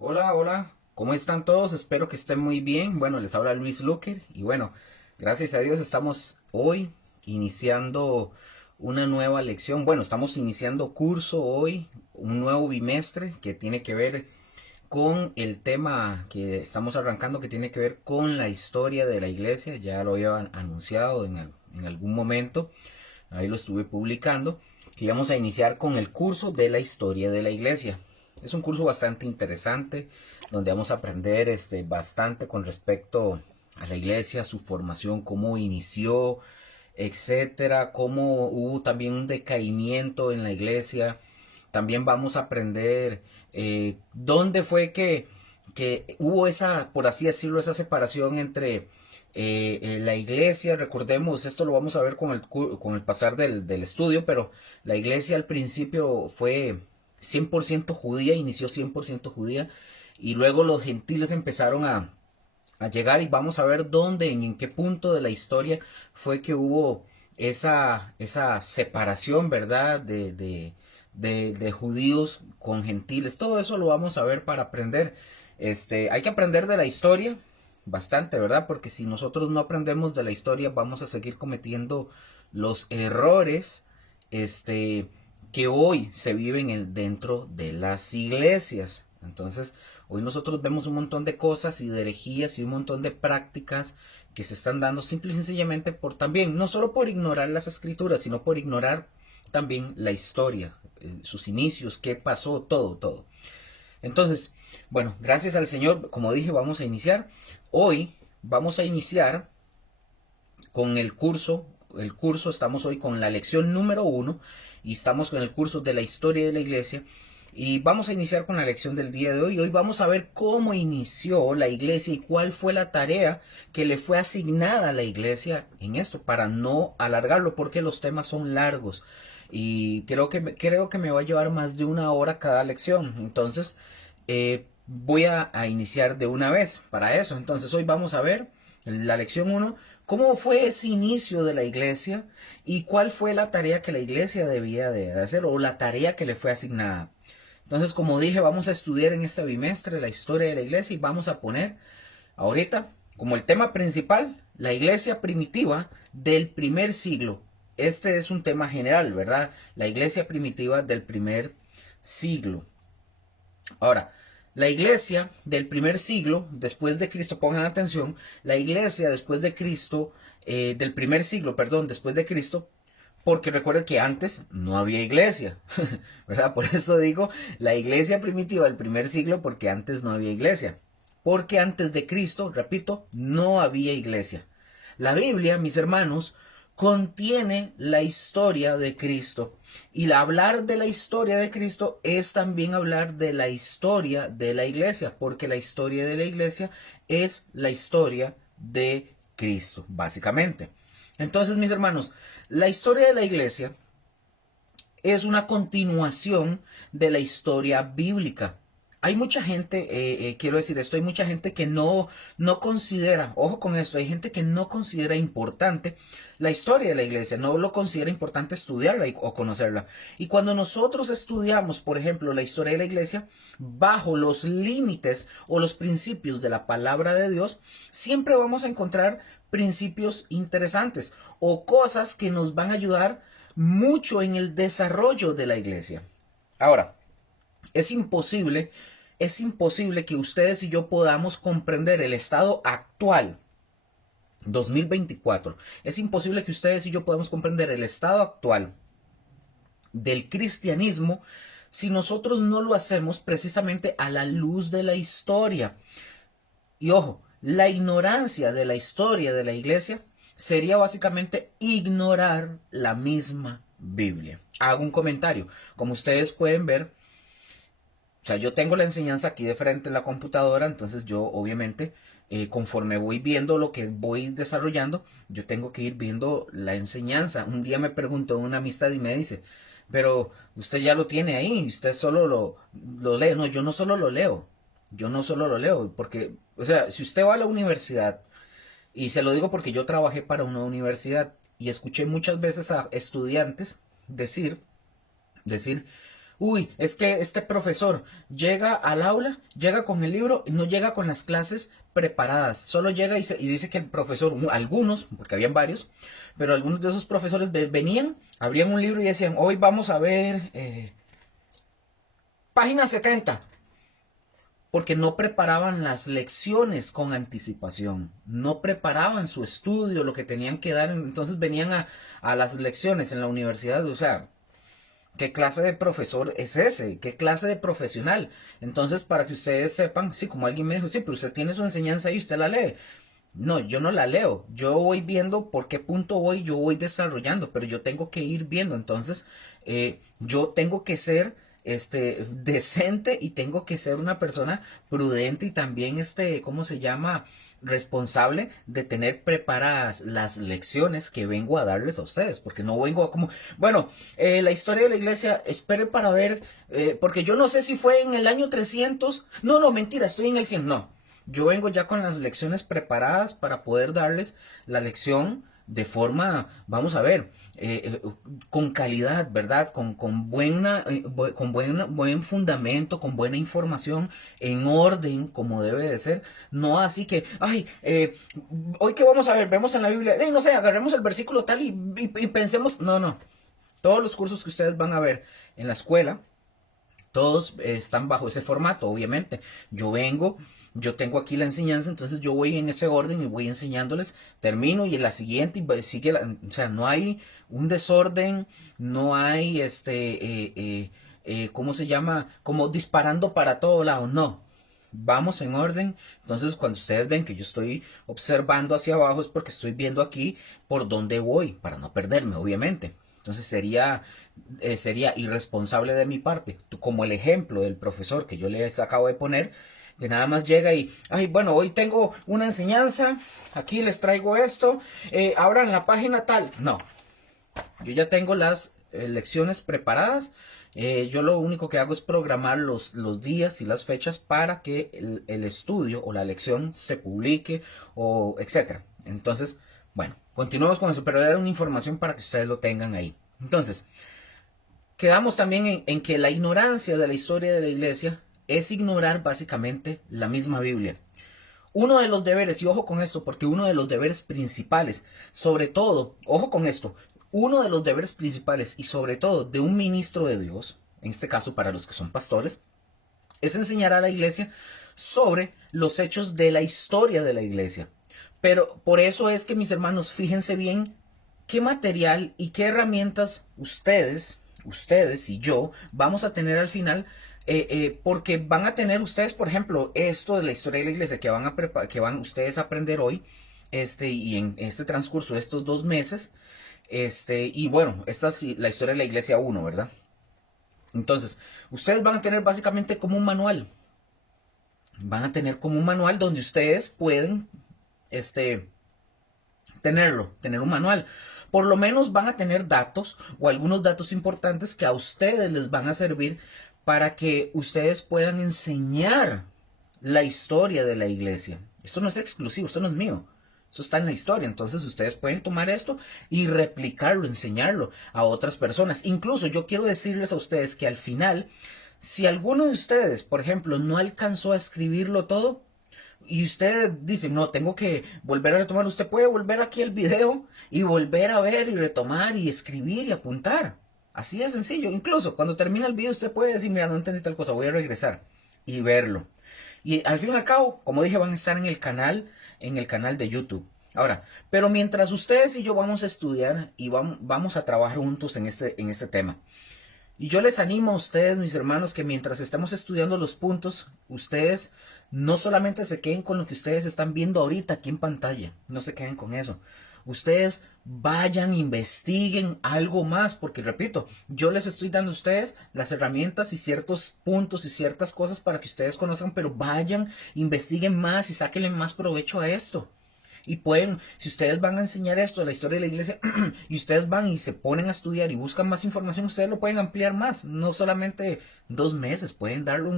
Hola, hola, ¿cómo están todos? Espero que estén muy bien. Bueno, les habla Luis Luker y bueno, gracias a Dios estamos hoy iniciando una nueva lección. Bueno, estamos iniciando curso hoy, un nuevo bimestre que tiene que ver con el tema que estamos arrancando, que tiene que ver con la historia de la iglesia. Ya lo había anunciado en algún momento, ahí lo estuve publicando, que íbamos a iniciar con el curso de la historia de la iglesia. Es un curso bastante interesante donde vamos a aprender bastante con respecto a la iglesia, su formación, cómo inició, etcétera, cómo hubo también un decaimiento en la iglesia. También vamos a aprender dónde fue que hubo esa, por así decirlo, esa separación entre la iglesia. Recordemos, esto lo vamos a ver con el pasar del estudio, pero la iglesia al principio fue 100% judía, inició 100% judía, y luego los gentiles empezaron a llegar, y vamos a ver dónde, en qué punto de la historia fue que hubo esa separación, ¿verdad? De judíos con gentiles. Todo eso lo vamos a ver para aprender. Hay que aprender de la historia bastante, ¿verdad? Porque si nosotros no aprendemos de la historia, vamos a seguir cometiendo los errores, este, que hoy se viven dentro de las iglesias. Entonces, hoy nosotros vemos un montón de cosas y de herejías y un montón de prácticas que se están dando simple y sencillamente por también, no solo por ignorar las escrituras, sino por ignorar también la historia, sus inicios, qué pasó, todo, todo. Entonces, bueno, gracias al Señor, como dije, vamos a iniciar. Hoy vamos a iniciar con el curso, estamos hoy con la lección número uno y estamos con el curso de la historia de la iglesia. Y vamos a iniciar con la lección del día de hoy. Hoy vamos a ver cómo inició la iglesia y cuál fue la tarea que le fue asignada a la iglesia en esto, para no alargarlo, porque los temas son largos. Y creo que me va a llevar más de una hora cada lección. Entonces, voy a iniciar de una vez para eso. Entonces, hoy vamos a ver la lección uno, cómo fue ese inicio de la iglesia y cuál fue la tarea que la iglesia debía de hacer, o la tarea que le fue asignada. Entonces, como dije, vamos a estudiar en este bimestre la historia de la iglesia y vamos a poner ahorita como el tema principal la iglesia primitiva del primer siglo. Este es un tema general, ¿verdad? La iglesia primitiva del primer siglo. Ahora, la iglesia del primer siglo después de Cristo, pongan atención, la iglesia después de Cristo, del primer siglo, perdón, después de Cristo, porque recuerden que antes no había iglesia, ¿verdad? Por eso digo la iglesia primitiva del primer siglo, porque antes no había iglesia. Porque antes de Cristo, repito, no había iglesia. La Biblia, mis hermanos, contiene la historia de Cristo. Y hablar de la historia de Cristo es también hablar de la historia de la iglesia, porque la historia de la iglesia es la historia de Cristo, básicamente. Entonces, mis hermanos, la historia de la iglesia es una continuación de la historia bíblica. Hay mucha gente, quiero decir esto, hay mucha gente que no considera, ojo con esto, hay gente que no considera importante la historia de la iglesia, no lo considera importante estudiarla o conocerla. Y cuando nosotros estudiamos, por ejemplo, la historia de la iglesia, bajo los límites o los principios de la palabra de Dios, siempre vamos a encontrar principios interesantes o cosas que nos van a ayudar mucho en el desarrollo de la iglesia. Ahora, es imposible, es imposible que ustedes y yo podamos comprender el estado actual 2024. Es imposible que ustedes y yo podamos comprender el estado actual del cristianismo si nosotros no lo hacemos precisamente a la luz de la historia. Y ojo, la ignorancia de la historia de la iglesia sería básicamente ignorar la misma Biblia. Hago un comentario. Como ustedes pueden ver, o sea, yo tengo la enseñanza aquí de frente en la computadora, entonces yo obviamente, conforme voy viendo lo que voy desarrollando, yo tengo que ir viendo la enseñanza. Un día me preguntó una amistad y me dice, pero usted ya lo tiene ahí, usted solo lo lee. No, yo no solo lo leo, yo no solo lo leo, porque, o sea, si usted va a la universidad, y se lo digo porque yo trabajé para una universidad y escuché muchas veces a estudiantes decir, Uy, es que este profesor llega al aula, llega con el libro, no llega con las clases preparadas, solo llega y dice que el profesor, algunos, porque habían varios, pero algunos de esos profesores venían, abrían un libro y decían, hoy vamos a ver página 70, porque no preparaban las lecciones con anticipación, no preparaban su estudio, lo que tenían que dar, entonces venían a las lecciones en la universidad, o sea, ¿qué clase de profesor es ese? ¿Qué clase de profesional? Entonces, para que ustedes sepan, sí, como alguien me dijo, sí, pero usted tiene su enseñanza y usted la lee. No, yo no la leo. Yo voy viendo por qué punto voy, yo voy desarrollando, pero yo tengo que ir viendo. Entonces, yo tengo que ser decente y tengo que ser una persona prudente y también ¿cómo se llama? Responsable de tener preparadas las lecciones que vengo a darles a ustedes, porque no vengo a como, bueno, la historia de la iglesia, espere para ver, porque yo no sé si fue en el año 300, no, no, mentira, estoy en el 100, no, yo vengo ya con las lecciones preparadas para poder darles la lección de forma, vamos a ver, con calidad, ¿verdad? Buen fundamento, con buena información, en orden, como debe de ser. No así que, ay, hoy que vamos a ver, vemos en la Biblia, no sé, agarremos el versículo tal y pensemos, no, no. Todos los cursos que ustedes van a ver en la escuela, todos están bajo ese formato, obviamente. Yo tengo aquí la enseñanza, entonces yo voy en ese orden y voy enseñándoles, termino y en la siguiente y sigue, o sea, no hay un desorden, no hay ¿cómo se llama? Como disparando para todo lado, no. Vamos en orden, entonces cuando ustedes ven que yo estoy observando hacia abajo es porque estoy viendo aquí por dónde voy, para no perderme, obviamente. Entonces sería irresponsable de mi parte, como el ejemplo del profesor que yo les acabo de poner, que nada más llega y, ay, bueno, hoy tengo una enseñanza, aquí les traigo esto, abran la página tal. No, yo ya tengo las lecciones preparadas. Yo lo único que hago es programar los días y las fechas para que el estudio o la lección se publique o etcétera. Entonces, bueno, continuamos con eso, pero era una información para que ustedes lo tengan ahí. Entonces, quedamos también en que la ignorancia de la historia de la iglesia es ignorar básicamente la misma Biblia. Uno de los deberes, y ojo con esto, porque uno de los deberes principales, sobre todo, ojo con esto, uno de los deberes principales y sobre todo de un ministro de Dios, en este caso para los que son pastores, es enseñar a la iglesia sobre los hechos de la historia de la iglesia. Pero por eso es que, mis hermanos, fíjense bien qué material y qué herramientas ustedes y yo vamos a tener al final, porque van a tener ustedes, por ejemplo, esto de la historia de la iglesia que van ustedes a aprender hoy, y en este transcurso de estos 2 meses, y bueno, esta es la historia de la iglesia 1, ¿verdad? Entonces, ustedes van a tener básicamente como un manual. Van a tener como un manual donde ustedes pueden, tener un manual. Por lo menos van a tener datos o algunos datos importantes que a ustedes les van a servir para que ustedes puedan enseñar la historia de la iglesia. Esto no es exclusivo, esto no es mío. Eso está en la historia. Entonces ustedes pueden tomar esto y replicarlo, enseñarlo a otras personas. Incluso yo quiero decirles a ustedes que al final, si alguno de ustedes, por ejemplo, no alcanzó a escribirlo todo, y usted dice, no, tengo que volver a retomar, usted puede volver aquí al video y volver a ver y retomar y escribir y apuntar. Así de sencillo. Incluso cuando termina el video usted puede decir, mira, no entendí tal cosa, voy a regresar y verlo. Y al fin y al cabo, como dije, van a estar en el canal de YouTube. Ahora, pero mientras ustedes y yo vamos a estudiar y vamos a trabajar juntos en este tema. Y yo les animo a ustedes, mis hermanos, que mientras estemos estudiando los puntos, ustedes no solamente se queden con lo que ustedes están viendo ahorita aquí en pantalla, no se queden con eso. Ustedes vayan, investiguen algo más, porque repito, yo les estoy dando a ustedes las herramientas y ciertos puntos y ciertas cosas para que ustedes conozcan, pero vayan, investiguen más y sáquenle más provecho a esto. Y pueden, si ustedes van a enseñar esto, la historia de la iglesia, y ustedes van y se ponen a estudiar y buscan más información, ustedes lo pueden ampliar más. No solamente 2 meses, pueden darle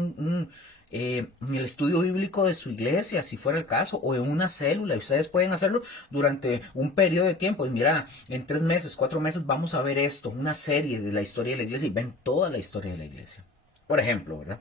en el estudio bíblico de su iglesia, si fuera el caso, o en una célula, y ustedes pueden hacerlo durante un periodo de tiempo. Y mira, en 3 meses, 4 meses vamos a ver esto, una serie de la historia de la iglesia, y ven toda la historia de la iglesia, por ejemplo, ¿verdad?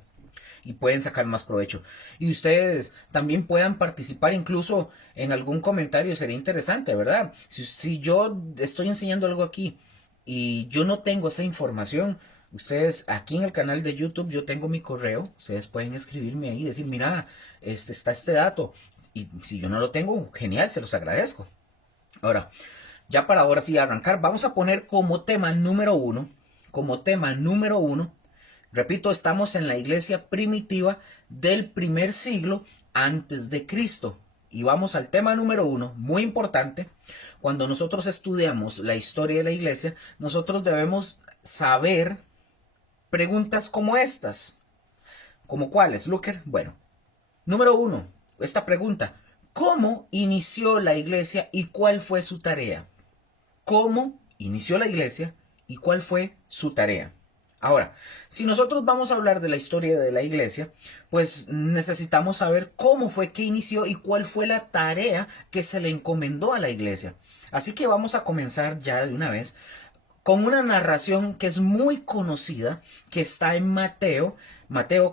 Y pueden sacar más provecho. Y ustedes también puedan participar incluso en algún comentario, sería interesante, ¿verdad? Si yo estoy enseñando algo aquí y yo no tengo esa información, ustedes aquí en el canal de YouTube yo tengo mi correo, ustedes pueden escribirme ahí y decir, mira, está este dato. Y si yo no lo tengo, genial, se los agradezco. Ahora, ya para ahora sí arrancar, vamos a poner como tema número uno, repito, estamos en la iglesia primitiva del primer siglo antes de Cristo. Y vamos al tema número uno, muy importante. Cuando nosotros estudiamos la historia de la iglesia, nosotros debemos saber preguntas como estas. ¿Como cuáles, Luker? Bueno, número uno, esta pregunta. ¿Cómo inició la iglesia y cuál fue su tarea? ¿Cómo inició la iglesia y cuál fue su tarea? Ahora, si nosotros vamos a hablar de la historia de la iglesia, pues necesitamos saber cómo fue que inició y cuál fue la tarea que se le encomendó a la iglesia. Así que vamos a comenzar ya de una vez con una narración que es muy conocida, que está en Mateo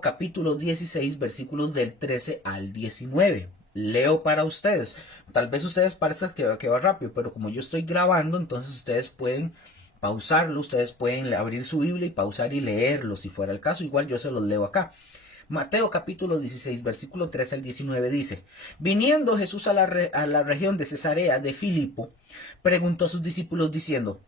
capítulo 16, versículos del 13 al 19. Leo para ustedes. Tal vez ustedes parezcan que va rápido, pero como yo estoy grabando, entonces ustedes pueden pausarlo, ustedes pueden abrir su Biblia y pausar y leerlo si fuera el caso. Igual yo se los leo acá. Mateo capítulo 16, versículo 13 al 19 dice, viniendo Jesús a la región de Cesarea de Filipo, preguntó a sus discípulos diciendo,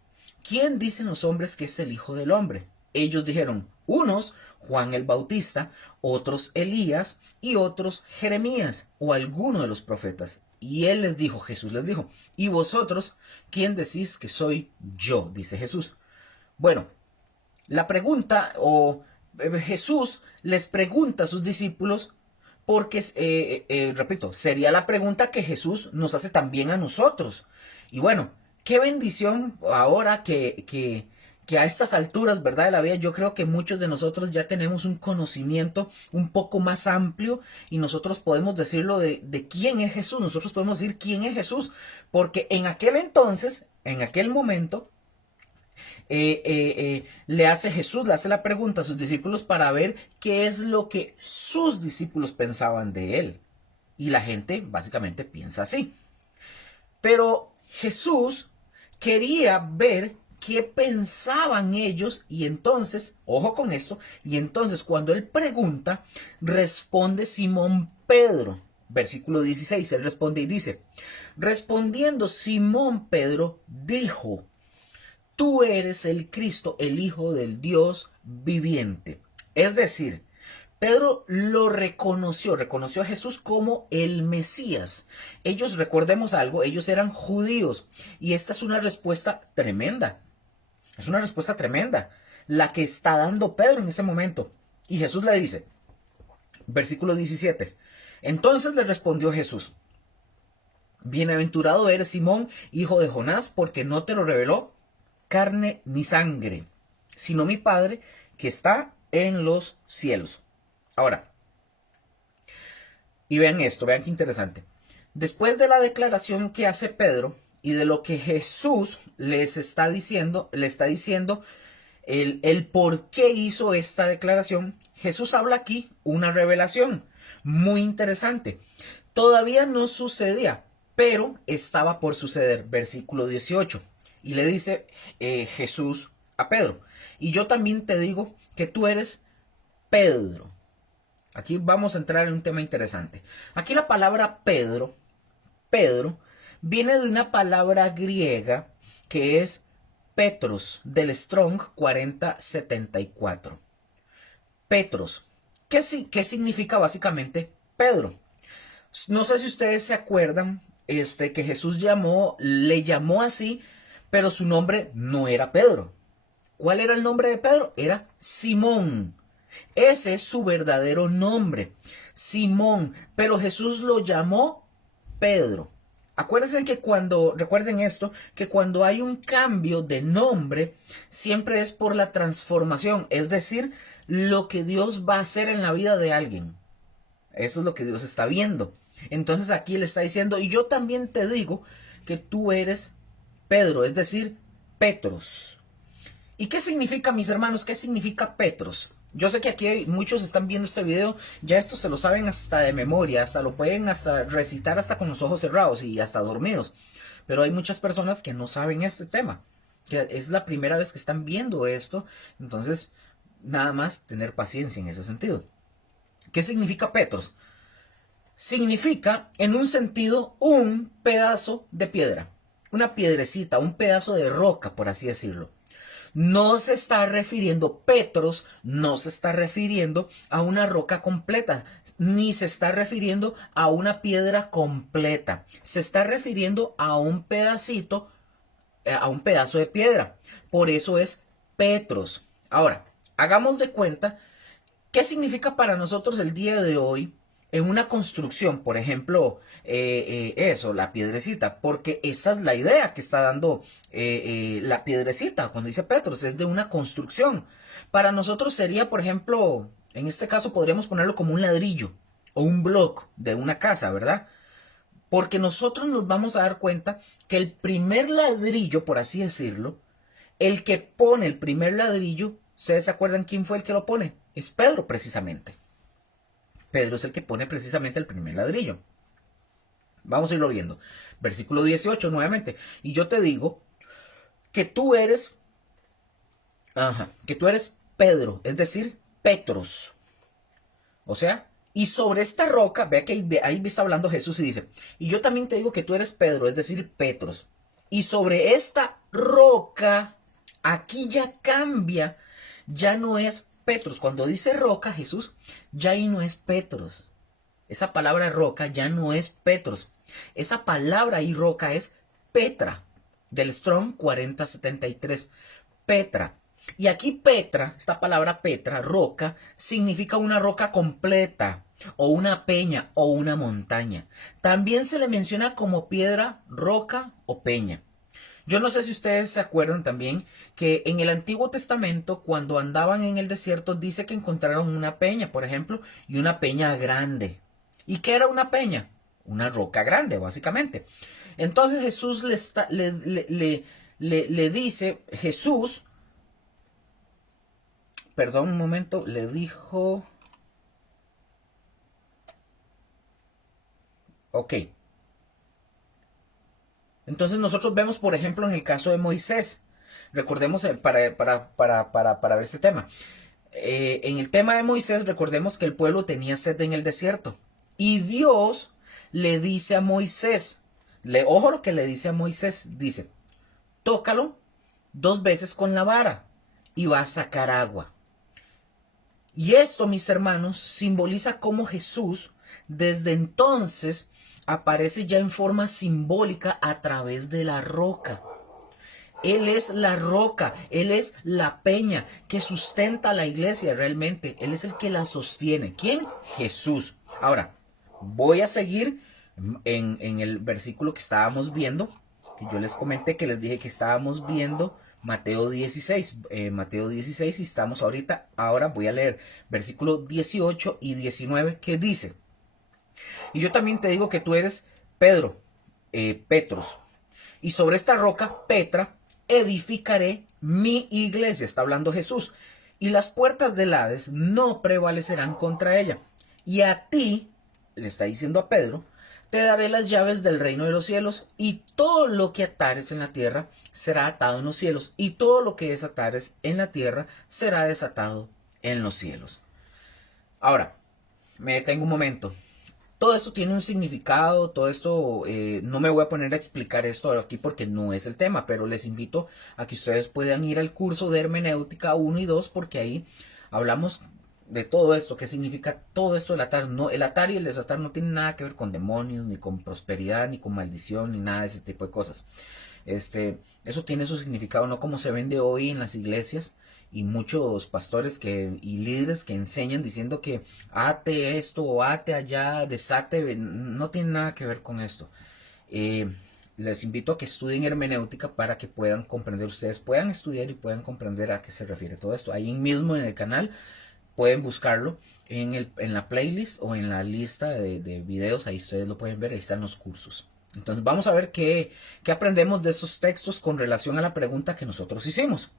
¿quién dicen los hombres que es el Hijo del Hombre? Ellos dijeron, unos Juan el Bautista, otros Elías y otros Jeremías o alguno de los profetas. Y él les dijo, Jesús les dijo, ¿y vosotros quién decís que soy yo? Dice Jesús. Bueno, la pregunta Jesús les pregunta a sus discípulos porque, repito, sería la pregunta que Jesús nos hace también a nosotros. Y bueno, qué bendición ahora que a estas alturas, ¿verdad? De la vida, yo creo que muchos de nosotros ya tenemos un conocimiento un poco más amplio y nosotros podemos decirlo de quién es Jesús. Nosotros podemos decir quién es Jesús, porque en aquel entonces, en aquel momento, le hace la pregunta a sus discípulos para ver qué es lo que sus discípulos pensaban de él. Y la gente básicamente piensa así. Pero Jesús quería ver qué pensaban ellos y entonces, ojo con esto, y entonces cuando él pregunta, responde Simón Pedro. Versículo 16, él responde y dice, respondiendo Simón Pedro, dijo, tú eres el Cristo, el Hijo del Dios viviente. Es decir, Pedro lo reconoció a Jesús como el Mesías. Ellos, recordemos algo, ellos eran judíos y esta es una respuesta tremenda. Es una respuesta tremenda la que está dando Pedro en ese momento. Y Jesús le dice, versículo 17, entonces le respondió Jesús, bienaventurado eres Simón, hijo de Jonás, porque no te lo reveló carne ni sangre, sino mi Padre que está en los cielos. Ahora, y vean esto, vean qué interesante. Después de la declaración que hace Pedro y de lo que Jesús le está diciendo el por qué hizo esta declaración, Jesús habla aquí una revelación muy interesante. Todavía no sucedía, pero estaba por suceder. Versículo 18. Y le dice Jesús a Pedro, y yo también te digo que tú eres Pedro. Aquí vamos a entrar en un tema interesante. Aquí la palabra Pedro, viene de una palabra griega que es Petros, del Strong 4074. Petros. ¿Qué significa básicamente Pedro? No sé si ustedes se acuerdan que Jesús le llamó así, pero su nombre no era Pedro. ¿Cuál era el nombre de Pedro? Era Simón. Ese es su verdadero nombre, Simón, pero Jesús lo llamó Pedro. Acuérdense recuerden esto, que cuando hay un cambio de nombre, siempre es por la transformación, es decir, lo que Dios va a hacer en la vida de alguien. Eso es lo que Dios está viendo. Entonces aquí le está diciendo, y yo también te digo que tú eres Pedro, es decir, Petros. ¿Y qué significa, mis hermanos? ¿Qué significa Petros? Yo sé que aquí muchos están viendo este video, ya esto se lo saben hasta de memoria, hasta lo pueden hasta recitar hasta con los ojos cerrados y hasta dormidos. Pero hay muchas personas que no saben este tema, que es la primera vez que están viendo esto, entonces nada más tener paciencia en ese sentido. ¿Qué significa Petros? Significa, en un sentido, un pedazo de piedra, una piedrecita, un pedazo de roca, por así decirlo. No se está refiriendo, Petros no se está refiriendo a una roca completa, ni se está refiriendo a una piedra completa. Se está refiriendo a un pedacito, a un pedazo de piedra. Por eso es Petros. Ahora, hagamos de cuenta qué significa para nosotros el día de hoy en una construcción, por ejemplo, eso, la piedrecita, porque esa es la idea que está dando la piedrecita cuando dice Petros, es de una construcción. Para nosotros sería, por ejemplo, en este caso podríamos ponerlo como un ladrillo o un bloque de una casa, ¿verdad? Porque nosotros nos vamos a dar cuenta que el primer ladrillo, por así decirlo, el que pone el primer ladrillo, ¿ustedes se acuerdan quién fue el que lo pone? Es Pedro, precisamente. Pedro es el que pone precisamente el primer ladrillo. Vamos a irlo viendo. Versículo 18 nuevamente. Y yo te digo que tú eres, Pedro, es decir, Petros. O sea, y sobre esta roca, vea que ahí está hablando Jesús y dice, y yo también te digo que tú eres Pedro, es decir, Petros. Y sobre esta roca, aquí ya cambia, ya no es Petros. Cuando dice roca, Jesús, ya ahí no es Petros. Esa palabra roca ya no es Petros. Esa palabra ahí roca es Petra, del Strong 4073. Petra. Y aquí Petra, esta palabra Petra, roca, significa una roca completa, o una peña, o una montaña. También se le menciona como piedra, roca o peña. Yo no sé si ustedes se acuerdan también que en el Antiguo Testamento, cuando andaban en el desierto, dice que encontraron una peña, por ejemplo, y una peña grande. ¿Y qué era una peña? Una roca grande, básicamente. Entonces Jesús le dice, Jesús, perdón un momento, le dijo, ok. Entonces nosotros vemos, por ejemplo, en el caso de Moisés, recordemos para ver este tema. En el tema de Moisés, recordemos que el pueblo tenía sed en el desierto. Y Dios le dice a Moisés, ojo lo que le dice a Moisés, dice, tócalo 2 veces con la vara y va a sacar agua. Y esto, mis hermanos, simboliza cómo Jesús, desde entonces, aparece ya en forma simbólica a través de la roca. Él es la roca, Él es la peña que sustenta a la iglesia realmente. Él es el que la sostiene. ¿Quién? Jesús. Ahora, voy a seguir en el versículo que estábamos viendo, que yo les comenté, que les dije que estábamos viendo Mateo 16. Mateo 16 y estamos ahora voy a leer versículo 18 y 19 que dice, y yo también te digo que tú eres Pedro, Petros, y sobre esta roca, Petra, edificaré mi iglesia, está hablando Jesús, y las puertas del Hades no prevalecerán contra ella. Y a ti, le está diciendo a Pedro, te daré las llaves del reino de los cielos, y todo lo que atares en la tierra será atado en los cielos, y todo lo que desatares en la tierra será desatado en los cielos. Ahora, me detengo un momento. Todo esto tiene un significado, todo esto, no me voy a poner a explicar esto aquí porque no es el tema, pero les invito a que ustedes puedan ir al curso de hermenéutica 1 y 2 porque ahí hablamos de todo esto, qué significa todo esto del atar. No, el atar y el desatar no tienen nada que ver con demonios, ni con prosperidad, ni con maldición, ni nada de ese tipo de cosas. Eso tiene su significado, no como se vende hoy en las iglesias, y muchos pastores y líderes que enseñan diciendo que ate esto o ate allá, desate, no tiene nada que ver con esto. Les invito a que estudien hermenéutica para que puedan comprender, ustedes puedan estudiar y puedan comprender a qué se refiere todo esto. Ahí mismo en el canal pueden buscarlo en la playlist o en la lista de videos, ahí ustedes lo pueden ver, ahí están los cursos. Entonces vamos a ver qué aprendemos de esos textos con relación a la pregunta que nosotros hicimos.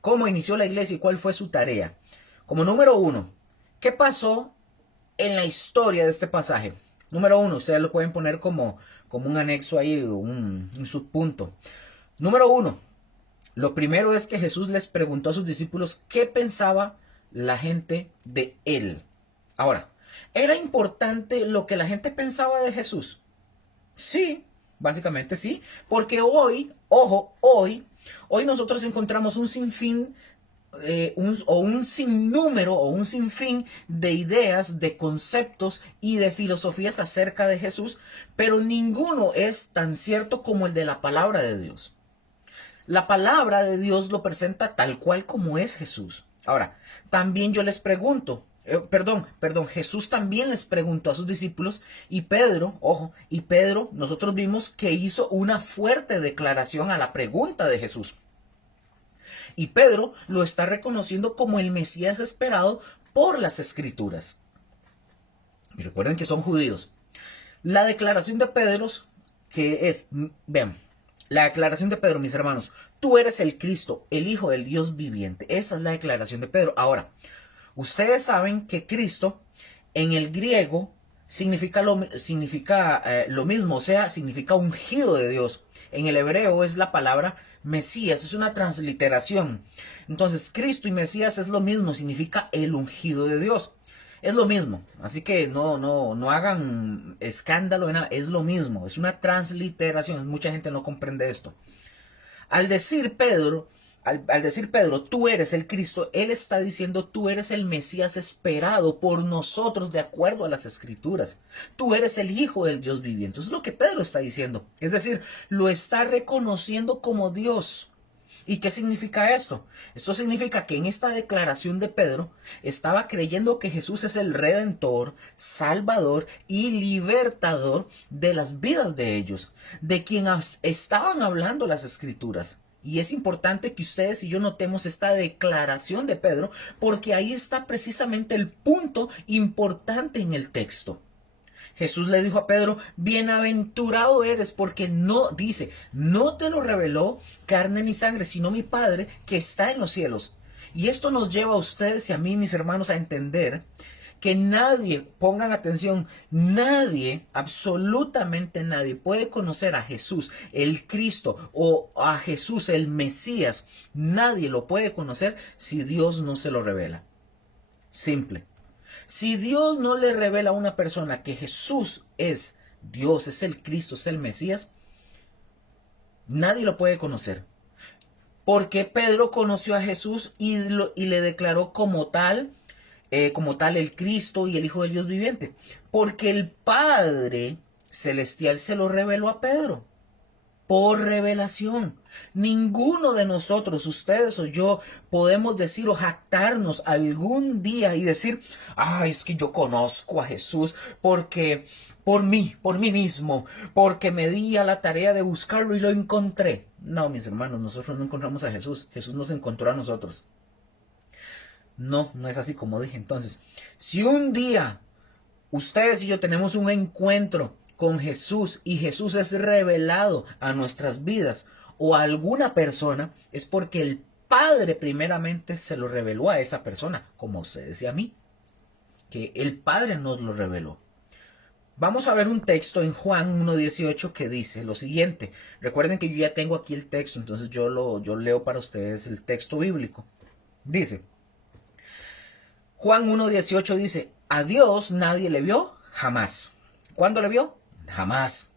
¿Cómo inició la iglesia y cuál fue su tarea? Como número uno, ¿qué pasó en la historia de este pasaje? Número uno, ustedes lo pueden poner como un anexo ahí, un subpunto. Número uno, lo primero es que Jesús les preguntó a sus discípulos qué pensaba la gente de él. Ahora, ¿era importante lo que la gente pensaba de Jesús? Sí, básicamente sí, porque hoy, ojo, hoy nosotros encontramos un sinfín un sinnúmero o un sinfín de ideas, de conceptos y de filosofías acerca de Jesús, pero ninguno es tan cierto como el de la palabra de Dios. La palabra de Dios lo presenta tal cual como es Jesús. Ahora, también yo les pregunto, Jesús también les preguntó a sus discípulos y Pedro, ojo, y Pedro, nosotros vimos que hizo una fuerte declaración a la pregunta de Jesús. Y Pedro lo está reconociendo como el Mesías esperado por las Escrituras. Y recuerden que son judíos. La declaración de Pedro, que es, vean, la declaración de Pedro, mis hermanos, tú eres el Cristo, el Hijo del Dios viviente. Esa es la declaración de Pedro. Ahora, ustedes saben que Cristo en el griego significa lo mismo, o sea, significa ungido de Dios. En el hebreo es la palabra Mesías, es una transliteración. Entonces, Cristo y Mesías es lo mismo, significa el ungido de Dios. Es lo mismo, así que no hagan escándalo de nada, es lo mismo, es una transliteración, mucha gente no comprende esto. Al decir Pedro, tú eres el Cristo, él está diciendo, tú eres el Mesías esperado por nosotros de acuerdo a las Escrituras. Tú eres el Hijo del Dios viviente. Eso es lo que Pedro está diciendo. Es decir, lo está reconociendo como Dios. ¿Y qué significa esto? Esto significa que en esta declaración de Pedro estaba creyendo que Jesús es el Redentor, Salvador y Libertador de las vidas de ellos, de quien estaban hablando las Escrituras. Y es importante que ustedes y yo notemos esta declaración de Pedro, porque ahí está precisamente el punto importante en el texto. Jesús le dijo a Pedro, bienaventurado eres porque no te lo reveló carne ni sangre, sino mi Padre que está en los cielos. Y esto nos lleva a ustedes y a mí, mis hermanos, a entender que nadie, pongan atención, nadie, absolutamente nadie puede conocer a Jesús, el Cristo, o a Jesús, el Mesías. Nadie lo puede conocer si Dios no se lo revela. Simple. Si Dios no le revela a una persona que Jesús es Dios, es el Cristo, es el Mesías, nadie lo puede conocer. Porque Pedro conoció a Jesús y le declaró como tal el Cristo y el Hijo del Dios viviente. Porque el Padre Celestial se lo reveló a Pedro. Por revelación. Ninguno de nosotros, ustedes o yo, podemos decir o jactarnos algún día y decir, es que yo conozco a Jesús porque por mí mismo, porque me di a la tarea de buscarlo y lo encontré. No, mis hermanos, nosotros no encontramos a Jesús, Jesús nos encontró a nosotros. No es así como dije. Entonces, si un día ustedes y yo tenemos un encuentro con Jesús y Jesús es revelado a nuestras vidas o a alguna persona, es porque el Padre primeramente se lo reveló a esa persona, como a ustedes y a mí, que el Padre nos lo reveló. Vamos a ver un texto en Juan 1:18 que dice lo siguiente. Recuerden que yo ya tengo aquí el texto, entonces yo leo para ustedes el texto bíblico. Dice, Juan 1:18 dice, a Dios nadie le vio jamás. ¿Cuándo le vio? Jamás.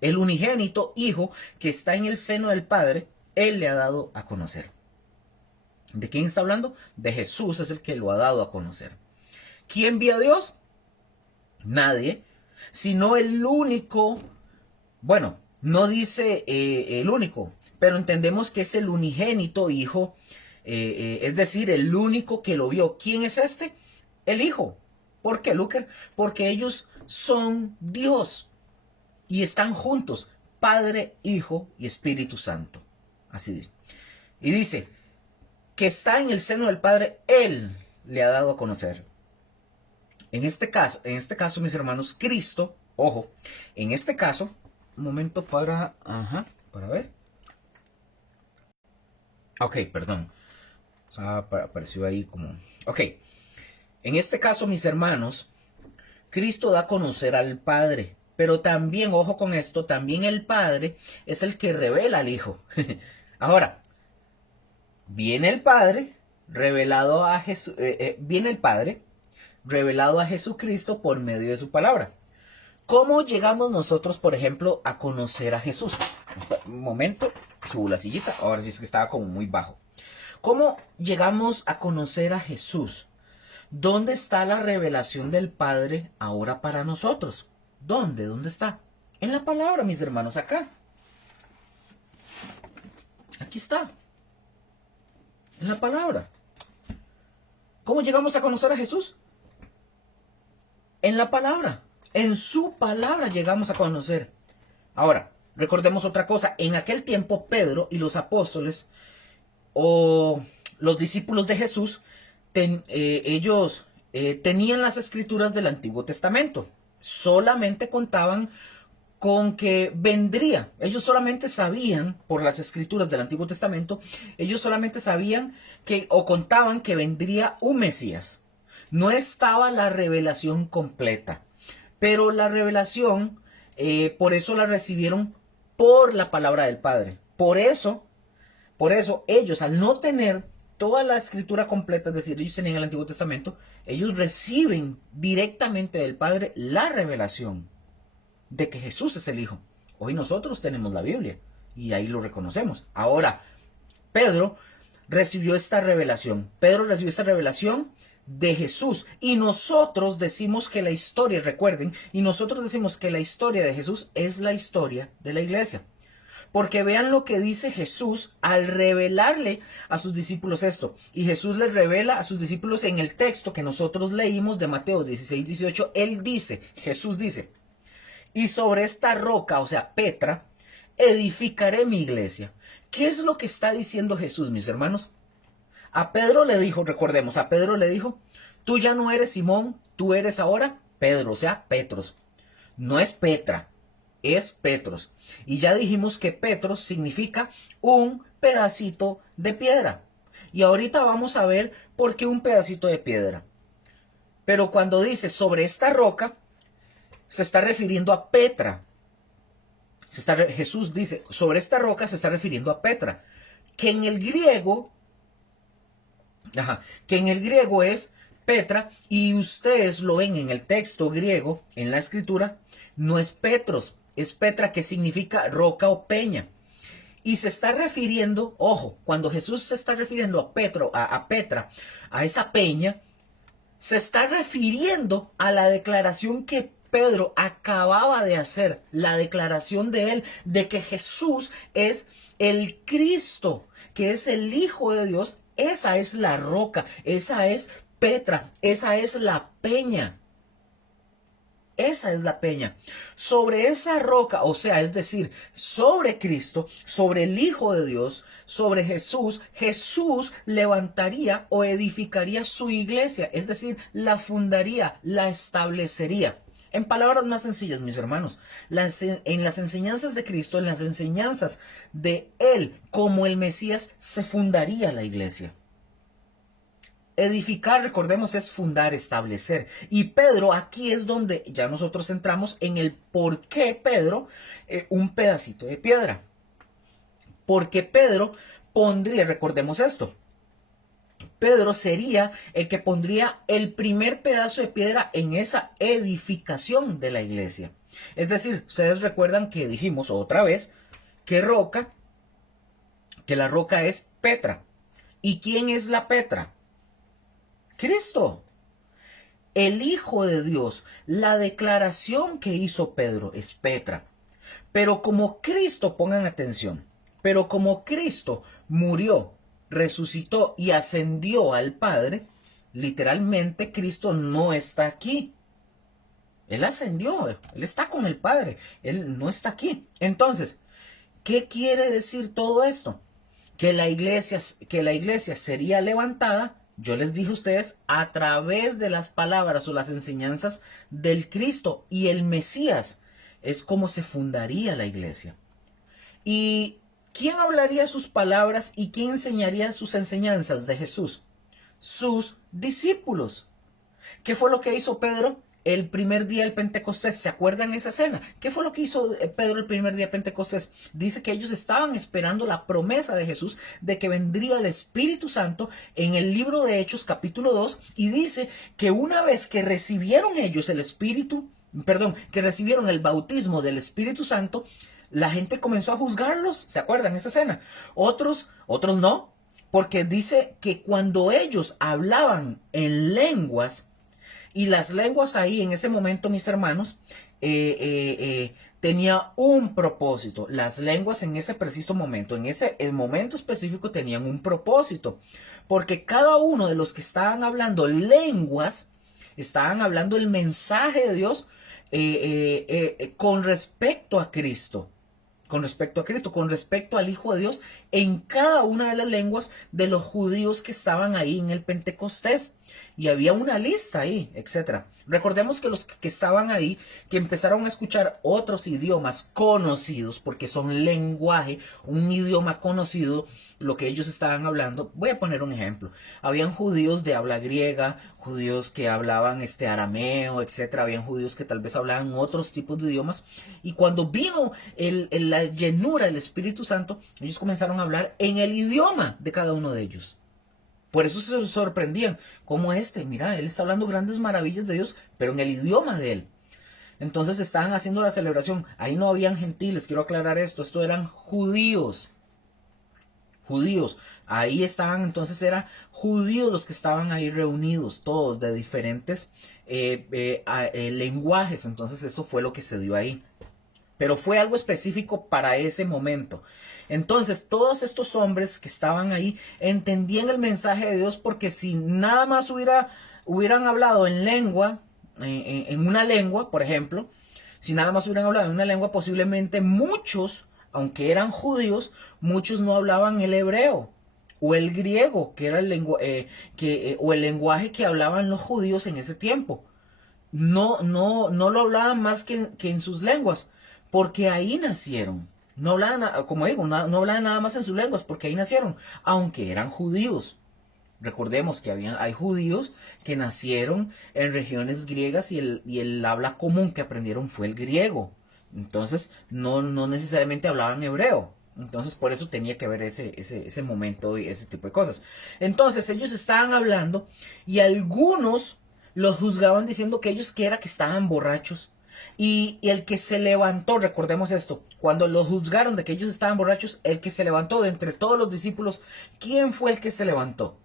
El unigénito Hijo que está en el seno del Padre, Él le ha dado a conocer. ¿De quién está hablando? De Jesús es el que lo ha dado a conocer. ¿Quién vio a Dios? Nadie, sino el único, bueno, no dice el único, pero entendemos que es el unigénito Hijo, es decir, el único que lo vio. ¿Quién es este? El Hijo. ¿Por qué, Luker? Porque ellos son Dios y están juntos, Padre, Hijo y Espíritu Santo. Así dice. Y dice que está en el seno del Padre, Él le ha dado a conocer. En este caso, mis hermanos, Cristo, ojo, en este caso, un momento para ver. Ok, perdón. Apareció ahí como... Ok, en este caso, mis hermanos, Cristo da a conocer al Padre, pero también, ojo con esto, también el Padre es el que revela al Hijo. Ahora, viene el Padre revelado a Jesús, viene el Padre revelado a Jesucristo por medio de su palabra. ¿Cómo llegamos nosotros, por ejemplo, a conocer a Jesús? Un momento, subo la sillita, ahora sí es que estaba como muy bajo. ¿Cómo llegamos a conocer a Jesús? ¿Dónde está la revelación del Padre ahora para nosotros? ¿Dónde? ¿Dónde está? En la palabra, mis hermanos, acá. Aquí está. En la palabra. ¿Cómo llegamos a conocer a Jesús? En la palabra. En su palabra llegamos a conocer. Ahora, recordemos otra cosa. En aquel tiempo, Pedro y los apóstoles o los discípulos de Jesús, ellos tenían las escrituras del Antiguo Testamento. Solamente contaban con que vendría. Ellos solamente sabían, por las escrituras del Antiguo Testamento, ellos solamente sabían que, o contaban que vendría un Mesías. No estaba la revelación completa. Pero la revelación, por eso la recibieron por la palabra del Padre. Por eso ellos, al no tener toda la escritura completa, es decir, ellos tenían el Antiguo Testamento, ellos reciben directamente del Padre la revelación de que Jesús es el Hijo. Hoy nosotros tenemos la Biblia y ahí lo reconocemos. Ahora, Pedro recibió esta revelación. Pedro recibió esta revelación de Jesús. Y nosotros decimos que la historia, recuerden, y nosotros decimos que la historia de Jesús es la historia de la iglesia. Porque vean lo que dice Jesús al revelarle a sus discípulos esto. Y Jesús les revela a sus discípulos en el texto que nosotros leímos de Mateo 16, 18. Él dice, Jesús dice, y sobre esta roca, o sea, Petra, edificaré mi iglesia. ¿Qué es lo que está diciendo Jesús, mis hermanos? A Pedro le dijo, recordemos, a Pedro le dijo, tú ya no eres Simón, tú eres ahora Pedro, o sea, Petros. No es Petra, es Petros. Y ya dijimos que Petros significa un pedacito de piedra. Y ahorita vamos a ver por qué un pedacito de piedra. Pero cuando dice sobre esta roca, se está refiriendo a Petra. Jesús dice, sobre esta roca se está refiriendo a Petra. Que en el griego, es Petra, y ustedes lo ven en el texto griego, en la escritura, no es Petros, es Petra, que significa roca o peña. Y se está refiriendo, ojo, cuando Jesús se está refiriendo a Petra, a esa peña, se está refiriendo a la declaración que Pedro acababa de hacer, la declaración de él de que Jesús es el Cristo, que es el Hijo de Dios. Esa es la roca, esa es Petra, esa es la peña. Esa es la peña. Sobre esa roca, o sea, es decir, sobre Cristo, sobre el Hijo de Dios, sobre Jesús, Jesús levantaría o edificaría su iglesia, es decir, la fundaría, la establecería. En palabras más sencillas, mis hermanos, en las enseñanzas de Cristo, en las enseñanzas de Él como el Mesías, se fundaría la iglesia. Edificar, recordemos, es fundar, establecer. Y Pedro, aquí es donde ya nosotros entramos en el por qué Pedro, un pedacito de piedra. Porque Pedro pondría, recordemos esto, Pedro sería el que pondría el primer pedazo de piedra en esa edificación de la iglesia. Es decir, ustedes recuerdan que dijimos otra vez que la roca es Petra. ¿Y quién es la Petra? Cristo, el Hijo de Dios. La declaración que hizo Pedro es Petra. Pero como Cristo, pongan atención, pero como Cristo murió, resucitó y ascendió al Padre, literalmente Cristo no está aquí. Él ascendió, Él está con el Padre, Él no está aquí. Entonces, ¿qué quiere decir todo esto? Que la iglesia sería levantada Yo les dije a ustedes a través de las palabras o las enseñanzas del Cristo y el Mesías es como se fundaría la iglesia. ¿Y quién hablaría sus palabras y quién enseñaría sus enseñanzas de Jesús? Sus discípulos. ¿Qué fue lo que hizo Pedro el primer día del Pentecostés? ¿Se acuerdan esa escena? ¿Qué fue lo que hizo Pedro el primer día de Pentecostés? Dice que ellos estaban esperando la promesa de Jesús de que vendría el Espíritu Santo en el libro de Hechos capítulo 2 y dice que una vez que recibieron ellos el Espíritu, que recibieron el bautismo del Espíritu Santo, la gente comenzó a juzgarlos. ¿Se acuerdan esa escena? Otros no, porque dice que cuando ellos hablaban en lenguas, y las lenguas ahí en ese momento, mis hermanos, tenía un propósito. Las lenguas en ese preciso momento, el momento específico, tenían un propósito. Porque cada uno de los que estaban hablando lenguas, estaban hablando el mensaje de Dios con respecto a Cristo. Con respecto a Cristo, con respecto al Hijo de Dios, en cada una de las lenguas de los judíos que estaban ahí en el Pentecostés. Y había una lista ahí, etcétera. Recordemos que los que estaban ahí, que empezaron a escuchar otros idiomas conocidos, porque son lenguaje, un idioma conocido, lo que ellos estaban hablando. Voy a poner un ejemplo. Habían judíos de habla griega, judíos que hablaban arameo, etcétera. Habían judíos que tal vez hablaban otros tipos de idiomas. Y cuando vino la llenura del Espíritu Santo, ellos comenzaron a hablar en el idioma de cada uno de ellos. Por eso se sorprendían, como mira, él está hablando grandes maravillas de Dios, pero en el idioma de él. Entonces estaban haciendo la celebración. Ahí no habían gentiles, quiero aclarar esto eran judíos. Judíos, ahí estaban, entonces eran judíos los que estaban ahí reunidos, todos de diferentes lenguajes. Entonces eso fue lo que se dio ahí. Pero fue algo específico para ese momento. Entonces, todos estos hombres que estaban ahí entendían el mensaje de Dios, porque si nada más hubieran hablado en lengua, en una lengua, por ejemplo, si nada más hubieran hablado en una lengua, posiblemente muchos, aunque eran judíos, muchos no hablaban el hebreo o el griego, que era o el lenguaje que hablaban los judíos en ese tiempo. No lo hablaban más que en sus lenguas, porque ahí nacieron. No hablaban, como digo, no hablaban nada más en sus lenguas, porque ahí nacieron, aunque eran judíos. Recordemos que hay judíos que nacieron en regiones griegas y el habla común que aprendieron fue el griego. Entonces, no necesariamente hablaban hebreo. Entonces, por eso tenía que haber ese momento y ese tipo de cosas. Entonces, ellos estaban hablando y algunos los juzgaban diciendo que ellos que estaban borrachos. Y el que se levantó, recordemos esto, cuando los juzgaron de que ellos estaban borrachos, el que se levantó de entre todos los discípulos, ¿quién fue el que se levantó?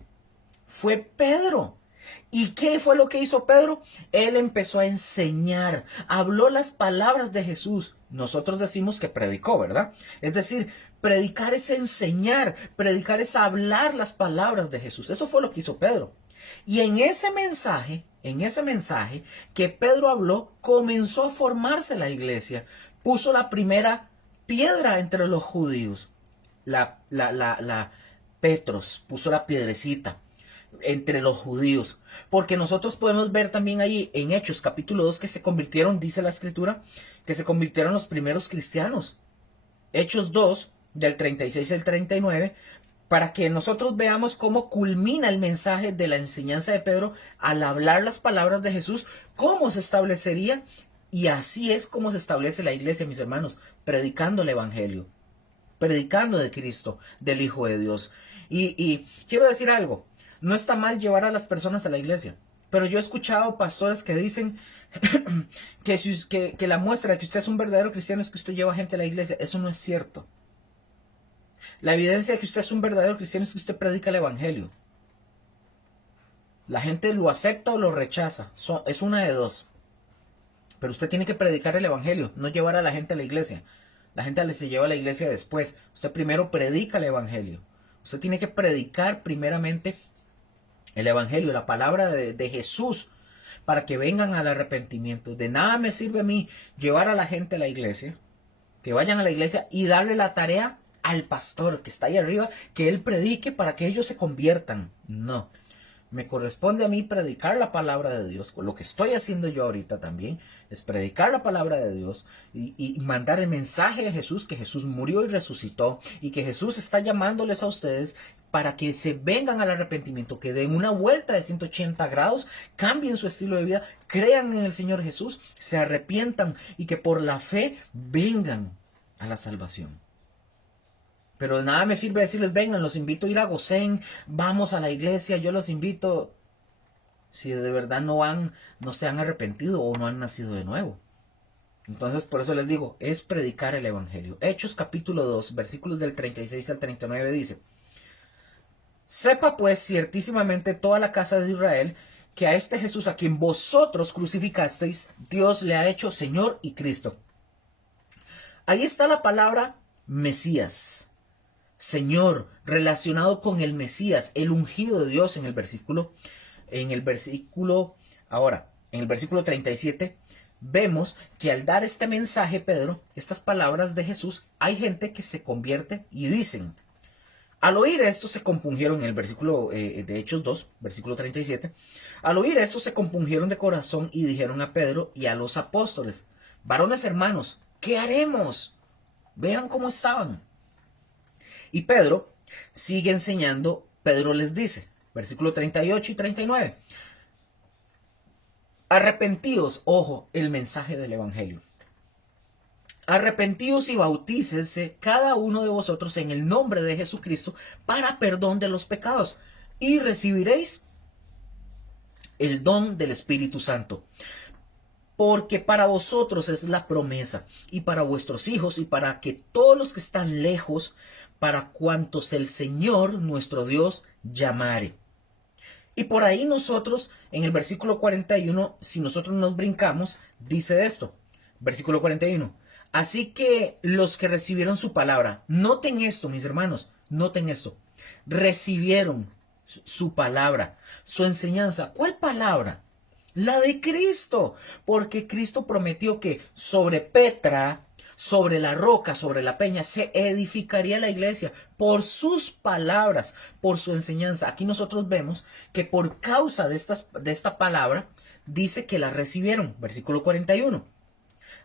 Fue Pedro. ¿Y qué fue lo que hizo Pedro? Él empezó a enseñar, habló las palabras de Jesús. Nosotros decimos que predicó, ¿verdad? Es decir, predicar es enseñar, predicar es hablar las palabras de Jesús. Eso fue lo que hizo Pedro. Y en ese mensaje que Pedro habló, comenzó a formarse la iglesia. Puso la primera piedra entre los judíos. Petros puso la piedrecita entre los judíos. Porque nosotros podemos ver también ahí en Hechos capítulo 2 que se convirtieron, dice la escritura, que se convirtieron los primeros cristianos. Hechos 2, del 36 al 39, para que nosotros veamos cómo culmina el mensaje de la enseñanza de Pedro al hablar las palabras de Jesús, cómo se establecería, y así es como se establece la iglesia, mis hermanos, predicando el evangelio, predicando de Cristo, del Hijo de Dios. Y quiero decir algo, no está mal llevar a las personas a la iglesia, pero yo he escuchado pastores que dicen que la muestra de que usted es un verdadero cristiano es que usted lleva gente a la iglesia. Eso no es cierto. La evidencia de que usted es un verdadero cristiano es que usted predica el evangelio. La gente lo acepta o lo rechaza. Es una de dos. Pero usted tiene que predicar el evangelio, no llevar a la gente a la iglesia. La gente se lleva a la iglesia después. Usted primero predica el evangelio. Usted tiene que predicar primeramente el evangelio, la palabra de Jesús, para que vengan al arrepentimiento. De nada me sirve a mí llevar a la gente a la iglesia, que vayan a la iglesia y darle la tarea al pastor que está ahí arriba, que él predique para que ellos se conviertan. No. Me corresponde a mí predicar la palabra de Dios. Lo que estoy haciendo yo ahorita también es predicar la palabra de Dios y mandar el mensaje de Jesús, que Jesús murió y resucitó y que Jesús está llamándoles a ustedes para que se vengan al arrepentimiento, que den una vuelta de 180 grados, cambien su estilo de vida, crean en el Señor Jesús, se arrepientan y que por la fe vengan a la salvación. Pero de nada me sirve decirles, vengan, los invito a ir a Gosén, vamos a la iglesia, yo los invito, si de verdad no se han arrepentido o no han nacido de nuevo. Entonces, por eso les digo, es predicar el evangelio. Hechos capítulo 2, versículos del 36 al 39 dice: sepa pues ciertísimamente toda la casa de Israel que a este Jesús a quien vosotros crucificasteis, Dios le ha hecho Señor y Cristo. Ahí está la palabra Mesías. Señor, relacionado con el Mesías, el ungido de Dios en el versículo 37, vemos que al dar este mensaje, Pedro, estas palabras de Jesús, hay gente que se convierte y dicen, al oír esto se compungieron, en el versículo de Hechos 2, versículo 37, al oír esto se compungieron de corazón y dijeron a Pedro y a los apóstoles, varones hermanos, ¿qué haremos? Vean cómo estaban. Y Pedro sigue enseñando, Pedro les dice, versículo 38 y 39, arrepentíos, ojo, el mensaje del evangelio. Arrepentíos y bautícense cada uno de vosotros en el nombre de Jesucristo para perdón de los pecados y recibiréis el don del Espíritu Santo. Porque para vosotros es la promesa y para vuestros hijos y para que todos los que están lejos, para cuantos el Señor nuestro Dios llamare. Y por ahí nosotros, en el versículo 41, si nosotros nos brincamos, dice esto, versículo 41. Así que los que recibieron su palabra, noten esto, mis hermanos, noten esto, recibieron su palabra, su enseñanza. ¿Cuál palabra? La de Cristo, porque Cristo prometió que sobre Petra, sobre la roca, sobre la peña, se edificaría la iglesia por sus palabras, por su enseñanza. Aquí nosotros vemos que por causa de esta palabra, dice que la recibieron, versículo 41.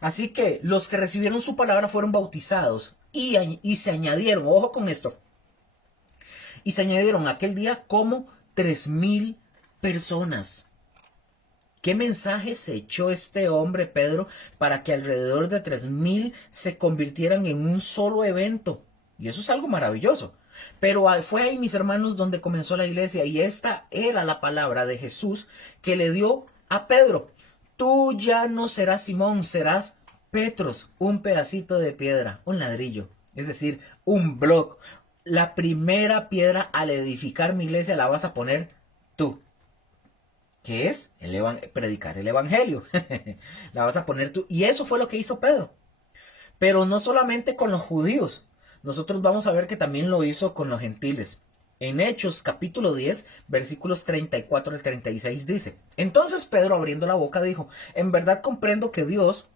Así que los que recibieron su palabra fueron bautizados y se añadieron, ojo con esto, y se añadieron aquel día como 3,000 personas. ¿Qué mensaje se echó este hombre, Pedro, para que alrededor de 3,000 se convirtieran en un solo evento? Y eso es algo maravilloso. Pero fue ahí, mis hermanos, donde comenzó la iglesia. Y esta era la palabra de Jesús que le dio a Pedro. Tú ya no serás Simón, serás Petros, un pedacito de piedra, un ladrillo. Es decir, un bloque. La primera piedra al edificar mi iglesia la vas a poner tú. ¿Qué es? Predicar el evangelio. La vas a poner tú. Y eso fue lo que hizo Pedro. Pero no solamente con los judíos. Nosotros vamos a ver que también lo hizo con los gentiles. En Hechos capítulo 10, versículos 34 al 36 dice: entonces Pedro, abriendo la boca, dijo: en verdad comprendo que Dios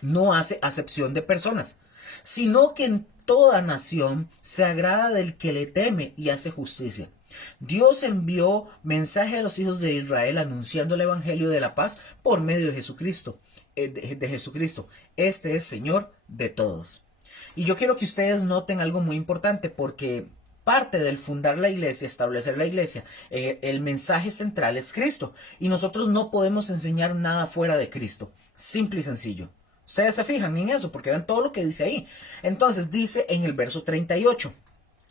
no hace acepción de personas, sino que en toda nación se agrada del que le teme y hace justicia. Dios envió mensaje a los hijos de Israel anunciando el evangelio de la paz por medio de Jesucristo. Este es Señor de todos. Y yo quiero que ustedes noten algo muy importante, porque parte del fundar la iglesia, establecer la iglesia, el mensaje central es Cristo. Y nosotros no podemos enseñar nada fuera de Cristo. Simple y sencillo. Ustedes se fijan en eso, porque vean todo lo que dice ahí. Entonces dice en el verso 38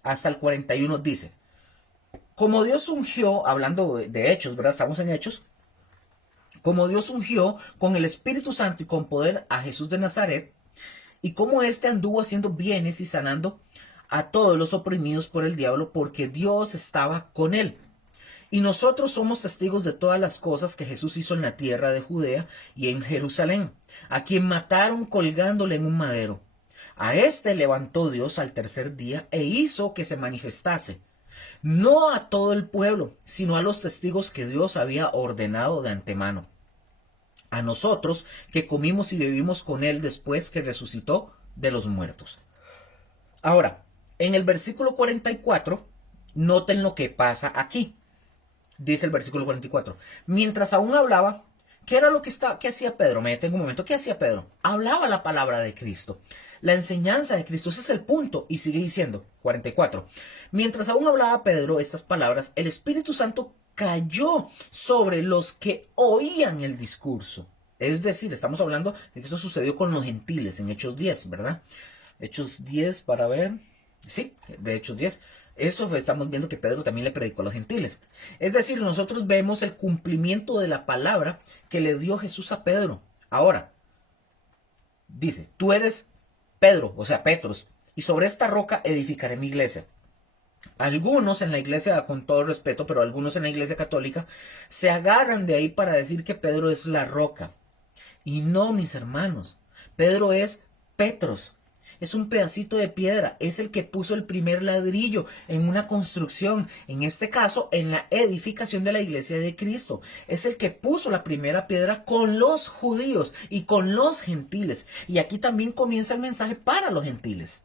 hasta el 41, dice: como Dios ungió, hablando de Hechos, ¿verdad? Estamos en Hechos. Como Dios ungió con el Espíritu Santo y con poder a Jesús de Nazaret, y como éste anduvo haciendo bienes y sanando a todos los oprimidos por el diablo, porque Dios estaba con él. Y nosotros somos testigos de todas las cosas que Jesús hizo en la tierra de Judea y en Jerusalén, a quien mataron colgándole en un madero. A este levantó Dios al tercer día e hizo que se manifestase, no a todo el pueblo, sino a los testigos que Dios había ordenado de antemano. A nosotros que comimos y bebimos con él después que resucitó de los muertos. Ahora, en el versículo 44, noten lo que pasa aquí. Dice el versículo 44. Mientras aún hablaba, ¿qué era lo que hacía Pedro? Me detengo un momento. ¿Qué hacía Pedro? Hablaba la palabra de Cristo. La enseñanza de Cristo. Ese es el punto. Y sigue diciendo, 44. Mientras aún hablaba Pedro estas palabras, el Espíritu Santo cayó sobre los que oían el discurso. Es decir, estamos hablando de que esto sucedió con los gentiles en Hechos 10, ¿verdad? Hechos 10 para ver. Sí, de Hechos 10. Eso estamos viendo que Pedro también le predicó a los gentiles. Es decir, nosotros vemos el cumplimiento de la palabra que le dio Jesús a Pedro. Ahora, dice, tú eres Pedro, o sea, Petros, y sobre esta roca edificaré mi iglesia. Algunos en la iglesia, con todo respeto, pero algunos en la iglesia católica, se agarran de ahí para decir que Pedro es la roca. Y no, mis hermanos, Pedro es Petros. Es un pedacito de piedra, es el que puso el primer ladrillo en una construcción, en este caso en la edificación de la iglesia de Cristo. Es el que puso la primera piedra con los judíos y con los gentiles. Y aquí también comienza el mensaje para los gentiles.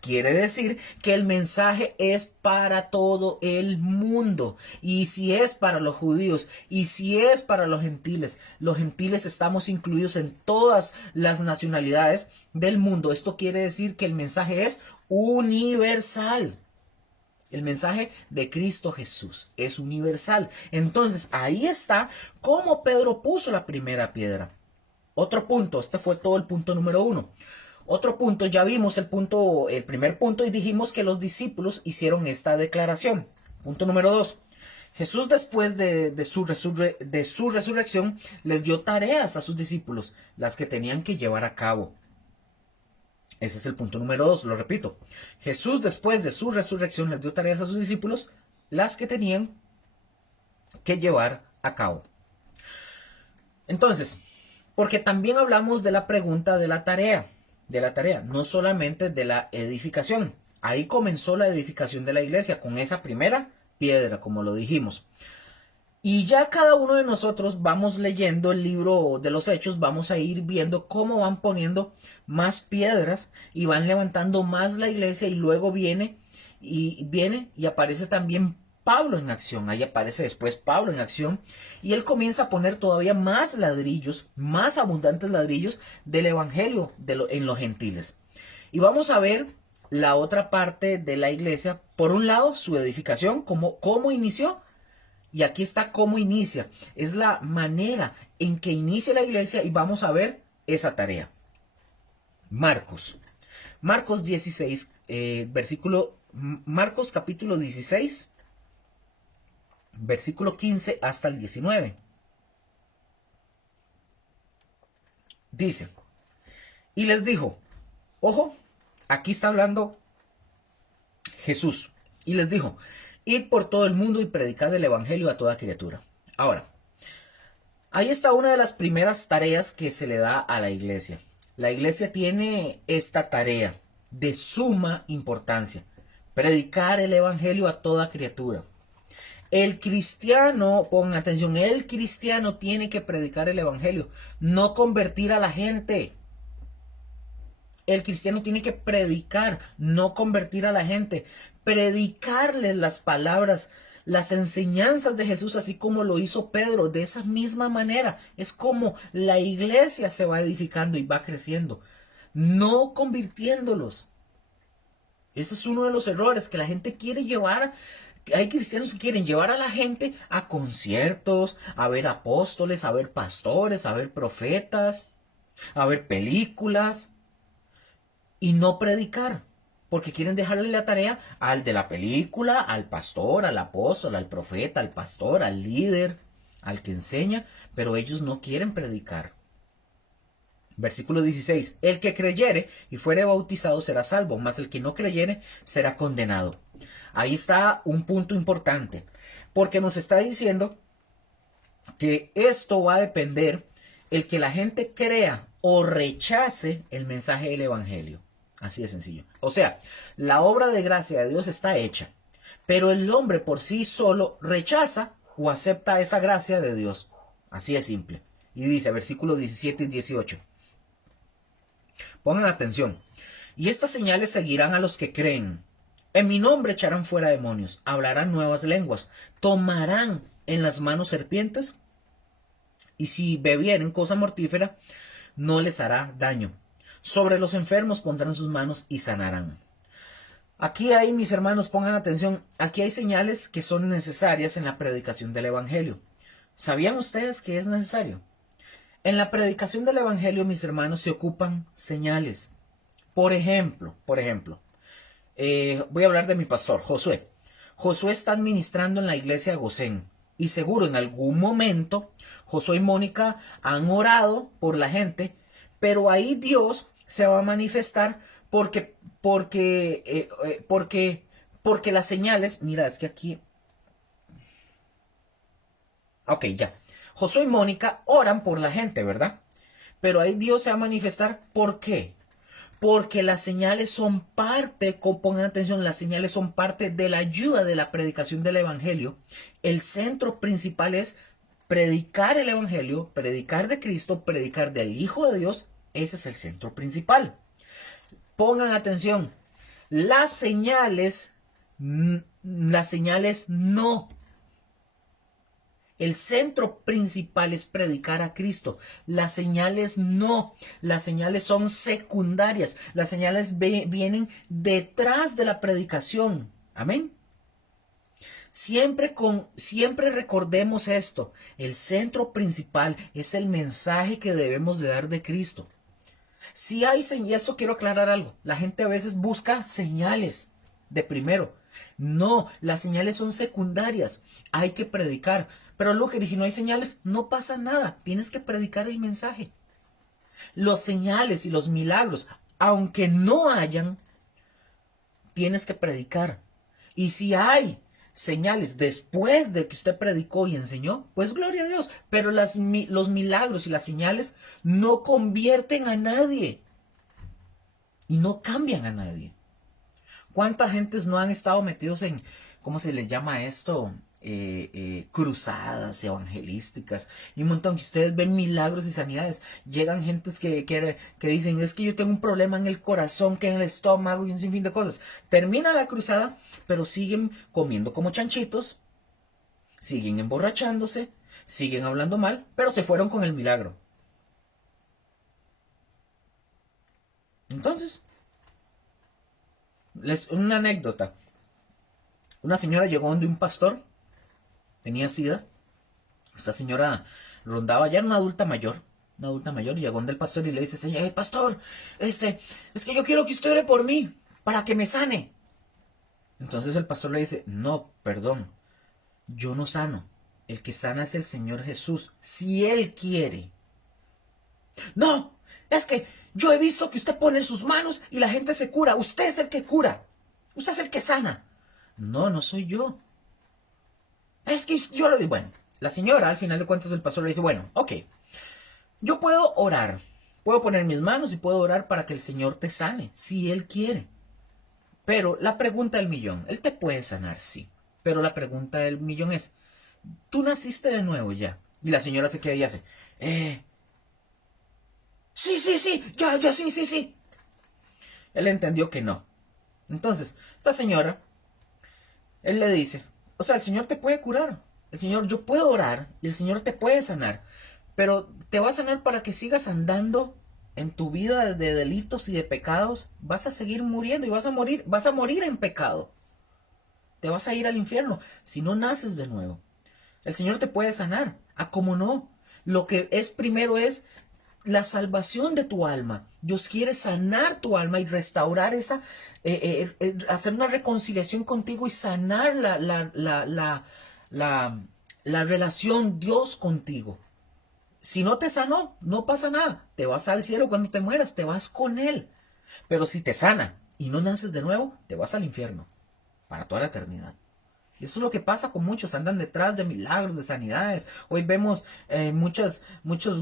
Quiere decir que el mensaje es para todo el mundo. Y si es para los judíos y si es para los gentiles estamos incluidos en todas las nacionalidades del mundo. Esto quiere decir que el mensaje es universal. El mensaje de Cristo Jesús es universal. Entonces ahí está cómo Pedro puso la primera piedra. Otro punto, este fue todo el punto número 1. Otro punto, ya vimos el primer punto y dijimos que los discípulos hicieron esta declaración. Punto número 2. Jesús después de su resurrección les dio tareas a sus discípulos, las que tenían que llevar a cabo. Ese es el punto número 2, lo repito. Jesús después de su resurrección les dio tareas a sus discípulos, las que tenían que llevar a cabo. Entonces, porque también hablamos de la pregunta de la tarea, no solamente de la edificación. Ahí comenzó la edificación de la iglesia con esa primera piedra, como lo dijimos. Y ya cada uno de nosotros vamos leyendo el libro de los Hechos, vamos a ir viendo cómo van poniendo más piedras y van levantando más la iglesia y luego viene y aparece también Pablo en acción. Ahí aparece después Pablo en acción y él comienza a poner todavía más ladrillos, más abundantes ladrillos del evangelio en los gentiles. Y vamos a ver la otra parte de la iglesia. Por un lado, su edificación, cómo inició. Y aquí está cómo inicia. Es la manera en que inicia la iglesia y vamos a ver esa tarea. Marcos 16, Marcos capítulo 16, versículo 15 hasta el 19. Dice, y les dijo, ojo, aquí está hablando Jesús, y les dijo, id por todo el mundo y predicad el evangelio a toda criatura. Ahora, ahí está una de las primeras tareas que se le da a la iglesia. La iglesia tiene esta tarea de suma importancia, predicar el evangelio a toda criatura. El cristiano, pongan atención, el cristiano tiene que predicar el evangelio, no convertir a la gente. El cristiano tiene que predicar, no convertir a la gente. Predicarles las palabras, las enseñanzas de Jesús, así como lo hizo Pedro. De esa misma manera es como la iglesia se va edificando y va creciendo, no convirtiéndolos. Ese es uno de los errores que la gente quiere llevar. Hay cristianos que quieren llevar a la gente a conciertos, a ver apóstoles, a ver pastores, a ver profetas, a ver películas y no predicar, porque quieren dejarle la tarea al de la película, al pastor, al apóstol, al profeta, al pastor, al líder, al que enseña, pero ellos no quieren predicar. Versículo 16, el que creyere y fuere bautizado será salvo, mas el que no creyere será condenado. Ahí está un punto importante, porque nos está diciendo que esto va a depender el que la gente crea o rechace el mensaje del evangelio. Así de sencillo. O sea, la obra de gracia de Dios está hecha, pero el hombre por sí solo rechaza o acepta esa gracia de Dios. Así de simple. Y dice, versículos 17 y 18. Pongan atención. Y estas señales seguirán a los que creen. En mi nombre echarán fuera demonios, hablarán nuevas lenguas, tomarán en las manos serpientes, y si bebieren cosa mortífera, no les hará daño. Sobre los enfermos pondrán sus manos y sanarán. Aquí hay, mis hermanos, pongan atención, aquí hay señales que son necesarias en la predicación del Evangelio. ¿Sabían ustedes que es necesario? En la predicación del Evangelio, mis hermanos, se ocupan señales. Por ejemplo, voy a hablar de mi pastor, Josué. Josué está administrando en la iglesia de Gosén. Y seguro en algún momento Josué y Mónica han orado por la gente, pero ahí Dios se va a manifestar porque las señales, mira, es que aquí, ok, ya. Josué y Mónica oran por la gente, ¿verdad? Pero ahí Dios se va a manifestar, ¿por qué? Porque las señales son parte, pongan atención, las señales son parte de la ayuda de la predicación del Evangelio. El centro principal es predicar el Evangelio, predicar de Cristo, predicar del Hijo de Dios. Ese es el centro principal. Pongan atención, las señales no. El centro principal es predicar a Cristo. Las señales no. Las señales son secundarias. Las señales vienen detrás de la predicación. Amén. Siempre recordemos esto. El centro principal es el mensaje que debemos de dar de Cristo. Si hay señales, y esto quiero aclarar algo. La gente a veces busca señales de primero. No, las señales son secundarias. Hay que predicar. Pero Luker, y si no hay señales, no pasa nada. Tienes que predicar el mensaje. Los señales y los milagros, aunque no hayan, tienes que predicar. Y si hay señales después de que usted predicó y enseñó, pues gloria a Dios. Pero los milagros y las señales no convierten a nadie. Y no cambian a nadie. ¿Cuántas gentes no han estado metidos en, ¿cómo se le llama esto? Cruzadas evangelísticas y un montón que ustedes ven milagros y sanidades. Llegan gentes que dicen, es que yo tengo un problema en el corazón, que en el estómago y un sinfín de cosas. Termina la cruzada, pero siguen comiendo como chanchitos, siguen emborrachándose, siguen hablando mal, pero se fueron con el milagro. Entonces, una anécdota. Una señora llegó donde un pastor, tenía sida. Esta señora rondaba, ya era una adulta mayor, y llegó donde el pastor y le dice, señor, pastor, es que yo quiero que usted ore por mí, para que me sane. Entonces el pastor le dice, no, perdón, yo no sano, el que sana es el Señor Jesús, si Él quiere. No, es que yo he visto que usted pone sus manos y la gente se cura, usted es el que cura, usted es el que sana. No, no soy yo. Es que yo lo vi. Bueno, la señora, al final de cuentas, el pastor le dice, bueno, ok, yo puedo orar, puedo poner mis manos y puedo orar para que el Señor te sane, si Él quiere. Pero la pregunta del millón, Él te puede sanar, sí. Pero la pregunta del millón es, ¿tú naciste de nuevo ya? Y la señora se queda y hace, sí, ya, sí. Él entendió que no. Entonces, esta señora, él le dice, o sea, el Señor te puede curar. El Señor, yo puedo orar y el Señor te puede sanar. Pero te va a sanar para que sigas andando en tu vida de delitos y de pecados. Vas a seguir muriendo y vas a morir en pecado. Te vas a ir al infierno si no naces de nuevo. El Señor te puede sanar. Ah, ¿cómo no? Lo que es primero es la salvación de tu alma. Dios quiere sanar tu alma y restaurar esa, hacer una reconciliación contigo y sanar la relación Dios contigo. Si no te sanó, no pasa nada. Te vas al cielo cuando te mueras, te vas con Él. Pero si te sana y no naces de nuevo, te vas al infierno para toda la eternidad. Y eso es lo que pasa con muchos, andan detrás de milagros, de sanidades. Hoy vemos muchos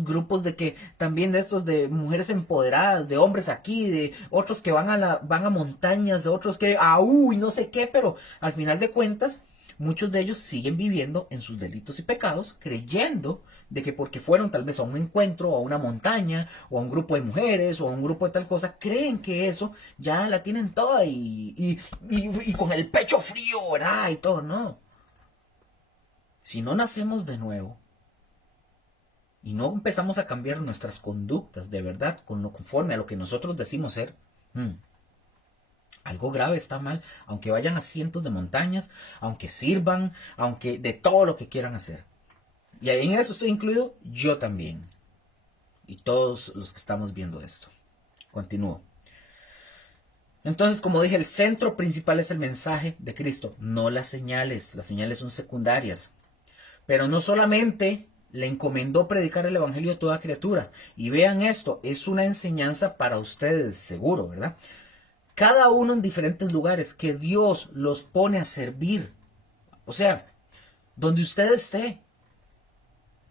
grupos de que también de estos de mujeres empoderadas, de hombres aquí, de otros que van a montañas, de otros que y no sé qué, pero al final de cuentas, muchos de ellos siguen viviendo en sus delitos y pecados, creyendo de que porque fueron tal vez a un encuentro, o a una montaña, o a un grupo de mujeres, o a un grupo de tal cosa, creen que eso ya la tienen toda y con el pecho frío, ¿verdad? Y todo, no. si no nacemos de nuevo y no empezamos a cambiar nuestras conductas de verdad conforme a lo que nosotros decimos ser, algo grave está mal, aunque vayan a cientos de montañas, aunque sirvan, aunque de todo lo que quieran hacer. Y en eso estoy incluido yo también. Y todos los que estamos viendo esto. Continúo. Entonces, como dije, el centro principal es el mensaje de Cristo, no las señales. Las señales son secundarias. Pero no solamente le encomendó predicar el evangelio a toda criatura. Y vean esto, es una enseñanza para ustedes, seguro, ¿verdad? Cada uno en diferentes lugares que Dios los pone a servir. O sea, donde usted esté,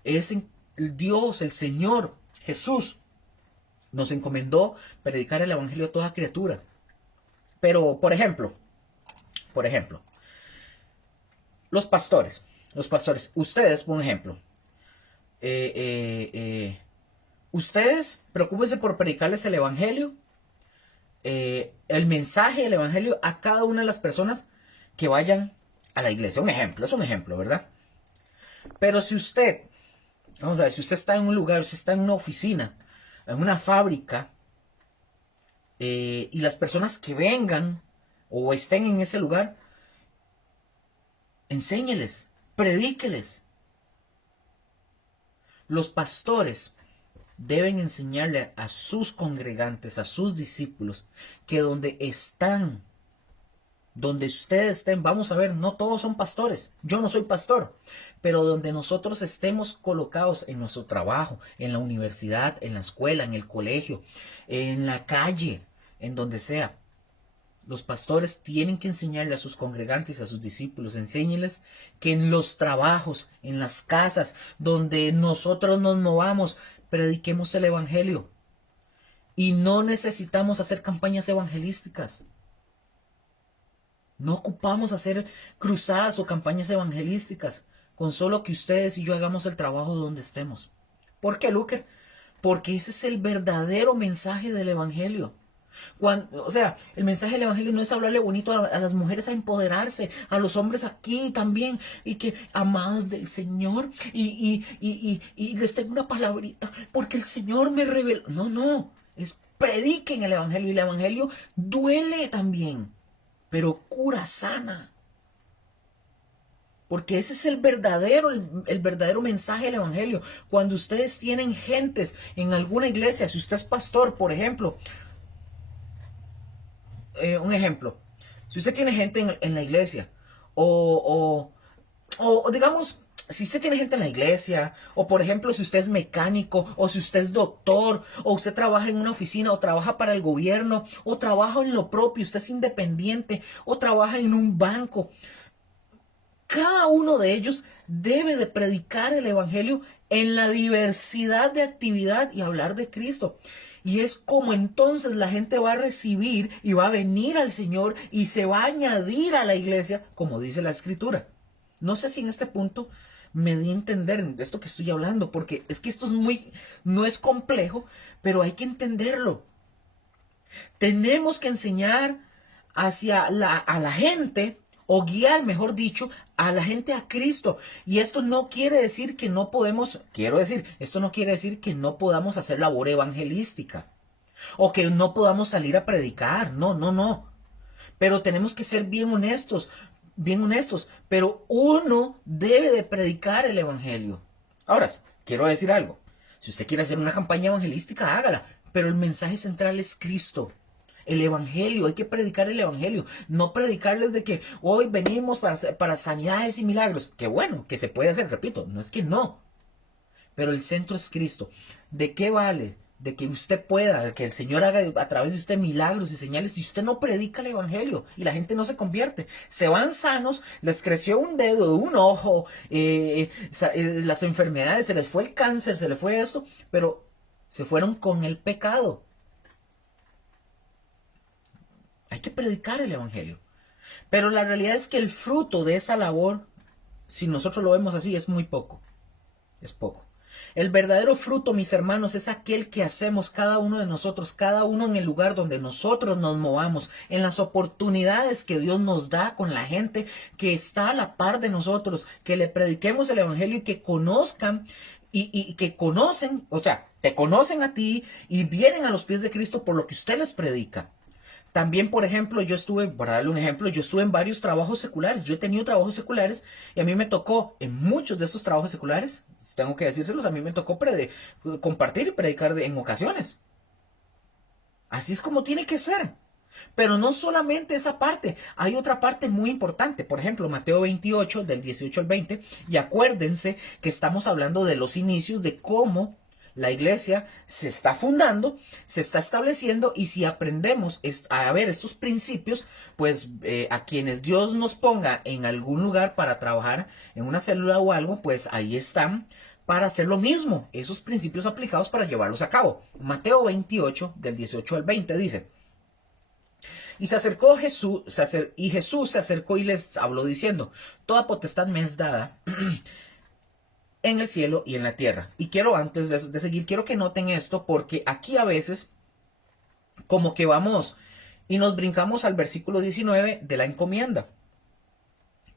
es Dios, el Señor, Jesús, nos encomendó predicar el evangelio a toda criatura. Pero, por ejemplo, los pastores, ustedes, por ejemplo, ustedes preocúpense por predicarles el evangelio, el mensaje del evangelio a cada una de las personas que vayan a la iglesia. Es un ejemplo, ¿verdad? Pero si usted, vamos a ver, si usted está en un lugar, si está en una oficina, en una fábrica, y las personas que vengan o estén en ese lugar, enséñeles, predíqueles. Los pastores deben enseñarle a sus congregantes, a sus discípulos, que donde están, donde ustedes estén, vamos a ver, no todos son pastores, yo no soy pastor, pero donde nosotros estemos colocados en nuestro trabajo, en la universidad, en la escuela, en el colegio, en la calle, en donde sea, los pastores tienen que enseñarle a sus congregantes, a sus discípulos, enséñenles que en los trabajos, en las casas, donde nosotros nos movamos, prediquemos el evangelio. Y no necesitamos hacer campañas evangelísticas. No ocupamos hacer cruzadas o campañas evangelísticas, con solo que ustedes y yo hagamos el trabajo donde estemos. ¿Por qué, Luker? Porque ese es el verdadero mensaje del evangelio. O sea, el mensaje del evangelio no es hablarle bonito a las mujeres a empoderarse, a los hombres aquí también, y que amadas del Señor, y les tengo una palabrita, porque el Señor me reveló. No, es prediquen el evangelio, y el evangelio duele también, pero cura, sana. Porque ese es el verdadero mensaje del evangelio. Cuando ustedes tienen gentes en alguna iglesia, si usted es pastor, por ejemplo, un ejemplo, si usted tiene gente en la iglesia, o digamos, si usted tiene gente en la iglesia, o por ejemplo, si usted es mecánico, o si usted es doctor, o usted trabaja en una oficina, o trabaja para el gobierno, o trabaja en lo propio, usted es independiente, o trabaja en un banco, cada uno de ellos debe de predicar el evangelio en la diversidad de actividad y hablar de Cristo. Y es como entonces la gente va a recibir y va a venir al Señor y se va a añadir a la iglesia, como dice la Escritura. No sé si en este punto me di a entender de esto que estoy hablando, porque es que esto no es complejo, pero hay que entenderlo. Tenemos que enseñar a la gente, o guiar, mejor dicho, a la gente a Cristo. Y esto no quiere decir que no podemos, esto no quiere decir que no podamos hacer labor evangelística, o que no podamos salir a predicar, no. Pero tenemos que ser bien honestos, pero uno debe de predicar el evangelio. Ahora, quiero decir algo, si usted quiere hacer una campaña evangelística, hágala, pero el mensaje central es Cristo. El evangelio, hay que predicar el evangelio, no predicarles de que hoy venimos para sanidades y milagros. Que bueno, que se puede hacer, repito, no es que no, pero el centro es Cristo. ¿De qué vale? De que usted pueda, que el Señor haga a través de usted milagros y señales, si usted no predica el evangelio y la gente no se convierte. Se van sanos, les creció un dedo, un ojo, las enfermedades, se les fue el cáncer, se les fue esto, pero se fueron con el pecado. Hay que predicar el evangelio. Pero la realidad es que el fruto de esa labor, si nosotros lo vemos así, es muy poco. Es poco. El verdadero fruto, mis hermanos, es aquel que hacemos cada uno de nosotros, cada uno en el lugar donde nosotros nos movamos, en las oportunidades que Dios nos da con la gente que está a la par de nosotros, que le prediquemos el evangelio y que conozcan y que conocen, o sea, te conocen a ti y vienen a los pies de Cristo por lo que usted les predica. También, por ejemplo, yo estuve, para darle un ejemplo, yo estuve en varios trabajos seculares. Yo he tenido trabajos seculares y a mí me tocó, en muchos de esos trabajos seculares, tengo que decírselos, a mí me tocó compartir y predicar en ocasiones. Así es como tiene que ser. Pero no solamente esa parte, hay otra parte muy importante. Por ejemplo, Mateo 28, del 18 al 20, y acuérdense que estamos hablando de los inicios de cómo la iglesia se está fundando, se está estableciendo, y si aprendemos a ver estos principios, pues a quienes Dios nos ponga en algún lugar para trabajar en una célula o algo, pues ahí están para hacer lo mismo, esos principios aplicados para llevarlos a cabo. Mateo 28, del 18 al 20 dice: y se acercó Jesús, Jesús se acercó y les habló diciendo: toda potestad me es dada en el cielo y en la tierra. Y quiero, antes de seguir, quiero que noten esto, porque aquí a veces como que vamos y nos brincamos al versículo 19 de la encomienda,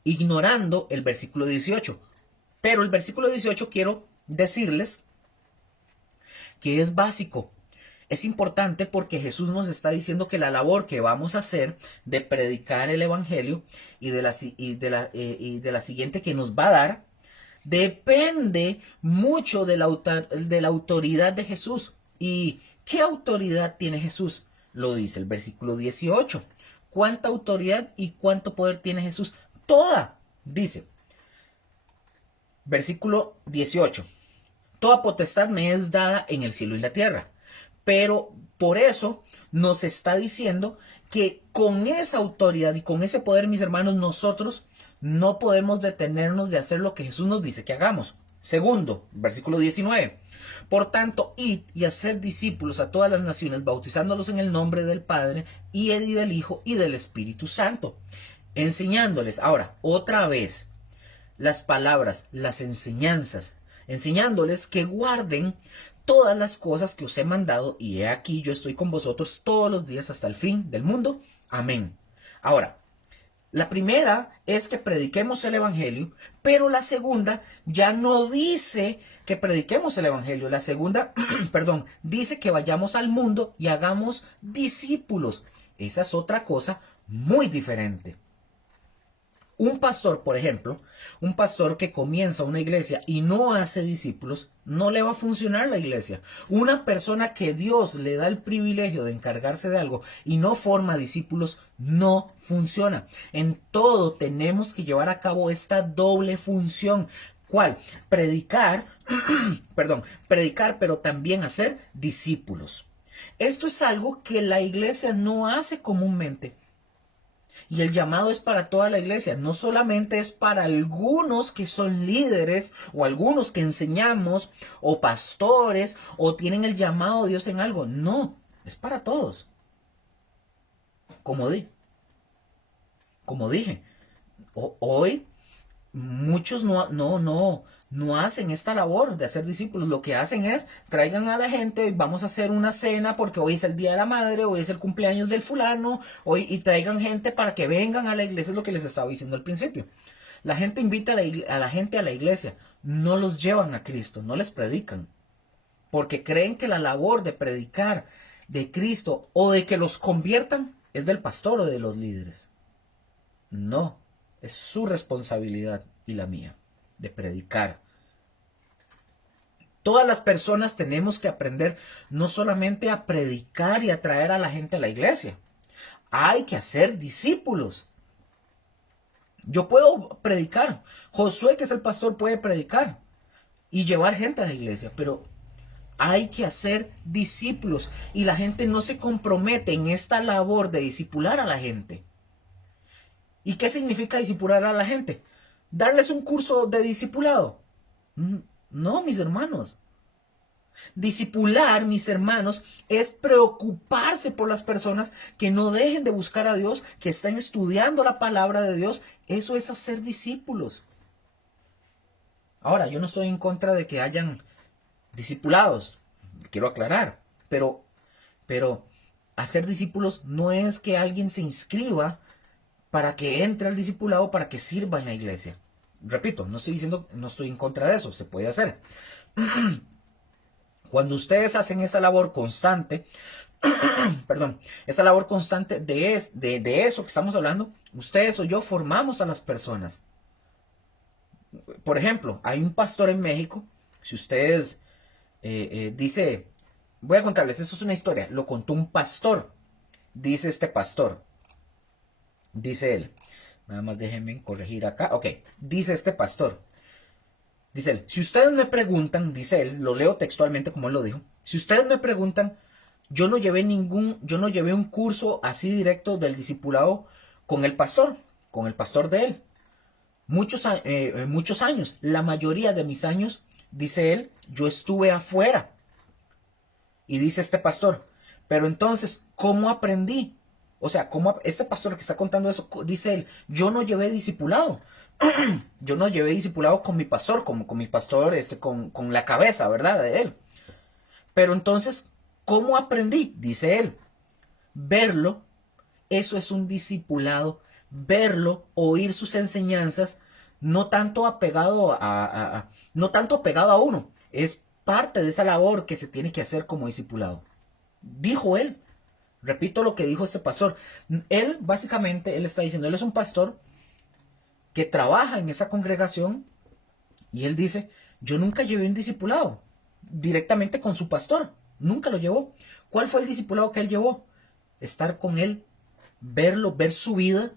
ignorando el versículo 18. Pero el versículo 18 quiero decirles que es básico. Es importante porque Jesús nos está diciendo que la labor que vamos a hacer de predicar el evangelio y de la siguiente que nos va a dar depende mucho de la autoridad de Jesús. ¿Y qué autoridad tiene Jesús? Lo dice el versículo 18. ¿Cuánta autoridad y cuánto poder tiene Jesús? Toda, dice. Versículo 18. Toda potestad me es dada en el cielo y la tierra. Pero por eso nos está diciendo que con esa autoridad y con ese poder, mis hermanos, nosotros no podemos detenernos de hacer lo que Jesús nos dice que hagamos. Segundo, versículo 19. Por tanto, id y haced discípulos a todas las naciones, bautizándolos en el nombre del Padre y del Hijo y del Espíritu Santo, enseñándoles, ahora, otra vez, las palabras, las enseñanzas, enseñándoles que guarden todas las cosas que os he mandado, y he aquí yo estoy con vosotros todos los días hasta el fin del mundo. Amén. Ahora, la primera es que prediquemos el evangelio, pero la segunda ya no dice que prediquemos el evangelio. La segunda, perdón, dice que vayamos al mundo y hagamos discípulos. Esa es otra cosa muy diferente. Un pastor, por ejemplo, un pastor que comienza una iglesia y no hace discípulos, no le va a funcionar la iglesia. Una persona que Dios le da el privilegio de encargarse de algo y no forma discípulos, no funciona. En todo tenemos que llevar a cabo esta doble función. ¿Cuál? Predicar, predicar, pero también hacer discípulos. Esto es algo que la iglesia no hace comúnmente. Y el llamado es para toda la iglesia, no solamente es para algunos que son líderes o algunos que enseñamos o pastores o tienen el llamado de Dios en algo. No, es para todos. Como dije, hoy muchos no hacen esta labor de hacer discípulos. Lo que hacen es, traigan a la gente, vamos a hacer una cena porque hoy es el Día de la Madre, hoy es el cumpleaños del fulano, y traigan gente para que vengan a la iglesia. Es lo que les estaba diciendo al principio. La gente invita a la gente a la iglesia, no los llevan a Cristo, no les predican, porque creen que la labor de predicar de Cristo o de que los conviertan es del pastor o de los líderes. No, es su responsabilidad y la mía de predicar. Todas las personas tenemos que aprender no solamente a predicar y a traer a la gente a la iglesia. Hay que hacer discípulos. Yo puedo predicar. Josué, que es el pastor, puede predicar y llevar gente a la iglesia, pero hay que hacer discípulos y la gente no se compromete en esta labor de discipular a la gente. ¿Y qué significa discipular a la gente? ¿Darles un curso de discipulado? No, mis hermanos. Discipular, mis hermanos, es preocuparse por las personas que no dejen de buscar a Dios, que están estudiando la palabra de Dios. Eso es hacer discípulos. Ahora, yo no estoy en contra de que hayan discipulados, quiero aclarar, pero hacer discípulos no es que alguien se inscriba para que entre al discipulado, para que sirva en la iglesia. Repito, no estoy diciendo, no estoy en contra de eso, se puede hacer. Cuando ustedes hacen esa labor constante, perdón, esa labor constante de eso que estamos hablando, ustedes o yo formamos a las personas. Por ejemplo, hay un pastor en México, si ustedes dice, voy a contarles, esto es una historia, lo contó un pastor, dice este pastor, dice él, nada más déjenme corregir acá, ok, dice este pastor, dice él, si ustedes me preguntan, dice él, lo leo textualmente como él lo dijo, si ustedes me preguntan, yo no llevé un curso así directo del discipulado con el pastor de él. Muchos años, la mayoría de mis años, dice él, yo estuve afuera. Y dice este pastor, pero entonces, ¿cómo aprendí? O sea, este pastor que está contando eso, dice él, yo no llevé discipulado. Yo no llevé discipulado con mi pastor, con mi pastor, con la cabeza, ¿verdad? De él. Pero entonces, ¿cómo aprendí? Dice él, verlo, eso es un discipulado, verlo, oír sus enseñanzas, no tanto apegado no tanto apegado a uno, es parte de esa labor que se tiene que hacer como discipulado. Dijo él, repito lo que dijo este pastor, él básicamente, él está diciendo, él es un pastor que trabaja en esa congregación y él dice, yo nunca llevé un discipulado directamente con su pastor, nunca lo llevó. ¿Cuál fue el discipulado que él llevó? Estar con él, verlo, ver su vida,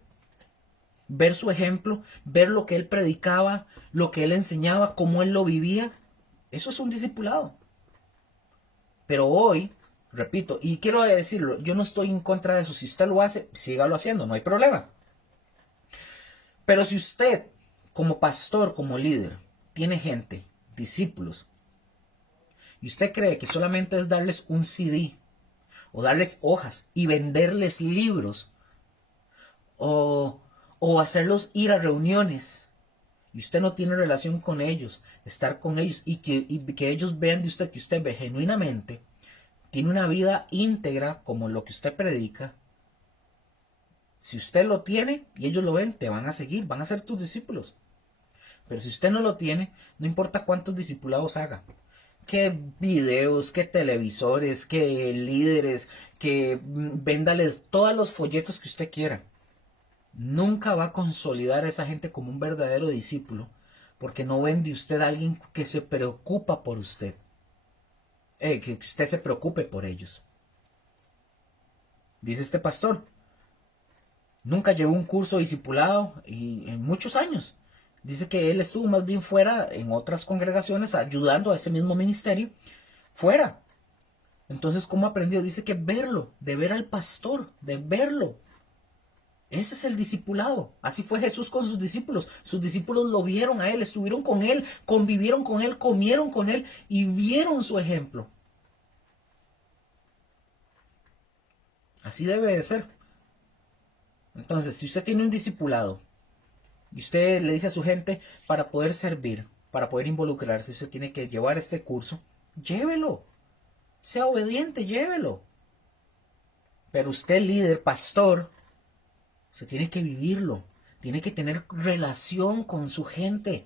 ver su ejemplo, ver lo que él predicaba, lo que él enseñaba, cómo él lo vivía. Eso es un discipulado. Pero hoy, repito, y quiero decirlo, yo no estoy en contra de eso. Si usted lo hace, sígalo haciendo, no hay problema. Pero si usted, como pastor, como líder, tiene gente, discípulos, y usted cree que solamente es darles un CD, o darles hojas, y venderles libros, o hacerlos ir a reuniones, y usted no tiene relación con ellos, estar con ellos, y que ellos vean de usted que usted ve genuinamente, tiene una vida íntegra como lo que usted predica. Si usted lo tiene y ellos lo ven, te van a seguir, van a ser tus discípulos. Pero si usted no lo tiene, no importa cuántos discipulados haga, qué videos, qué televisores, qué líderes, que véndales todos los folletos que usted quiera, nunca va a consolidar a esa gente como un verdadero discípulo, porque no ven de usted a alguien que se preocupa por usted, que usted se preocupe por ellos. Dice este pastor, nunca llevó un curso discipulado y en muchos años. Dice que él estuvo más bien fuera en otras congregaciones ayudando a ese mismo ministerio, fuera. Entonces, ¿cómo aprendió? Dice que verlo, de ver al pastor, de verlo. Ese es el discipulado. Así fue Jesús con sus discípulos. Sus discípulos lo vieron a él, estuvieron con él, convivieron con él, comieron con él y vieron su ejemplo. Así debe de ser. Entonces, si usted tiene un discipulado y usted le dice a su gente, para poder servir, para poder involucrarse, usted tiene que llevar este curso, llévelo. Sea obediente, llévelo. Pero usted, líder, pastor, se tiene que vivirlo. Tiene que tener relación con su gente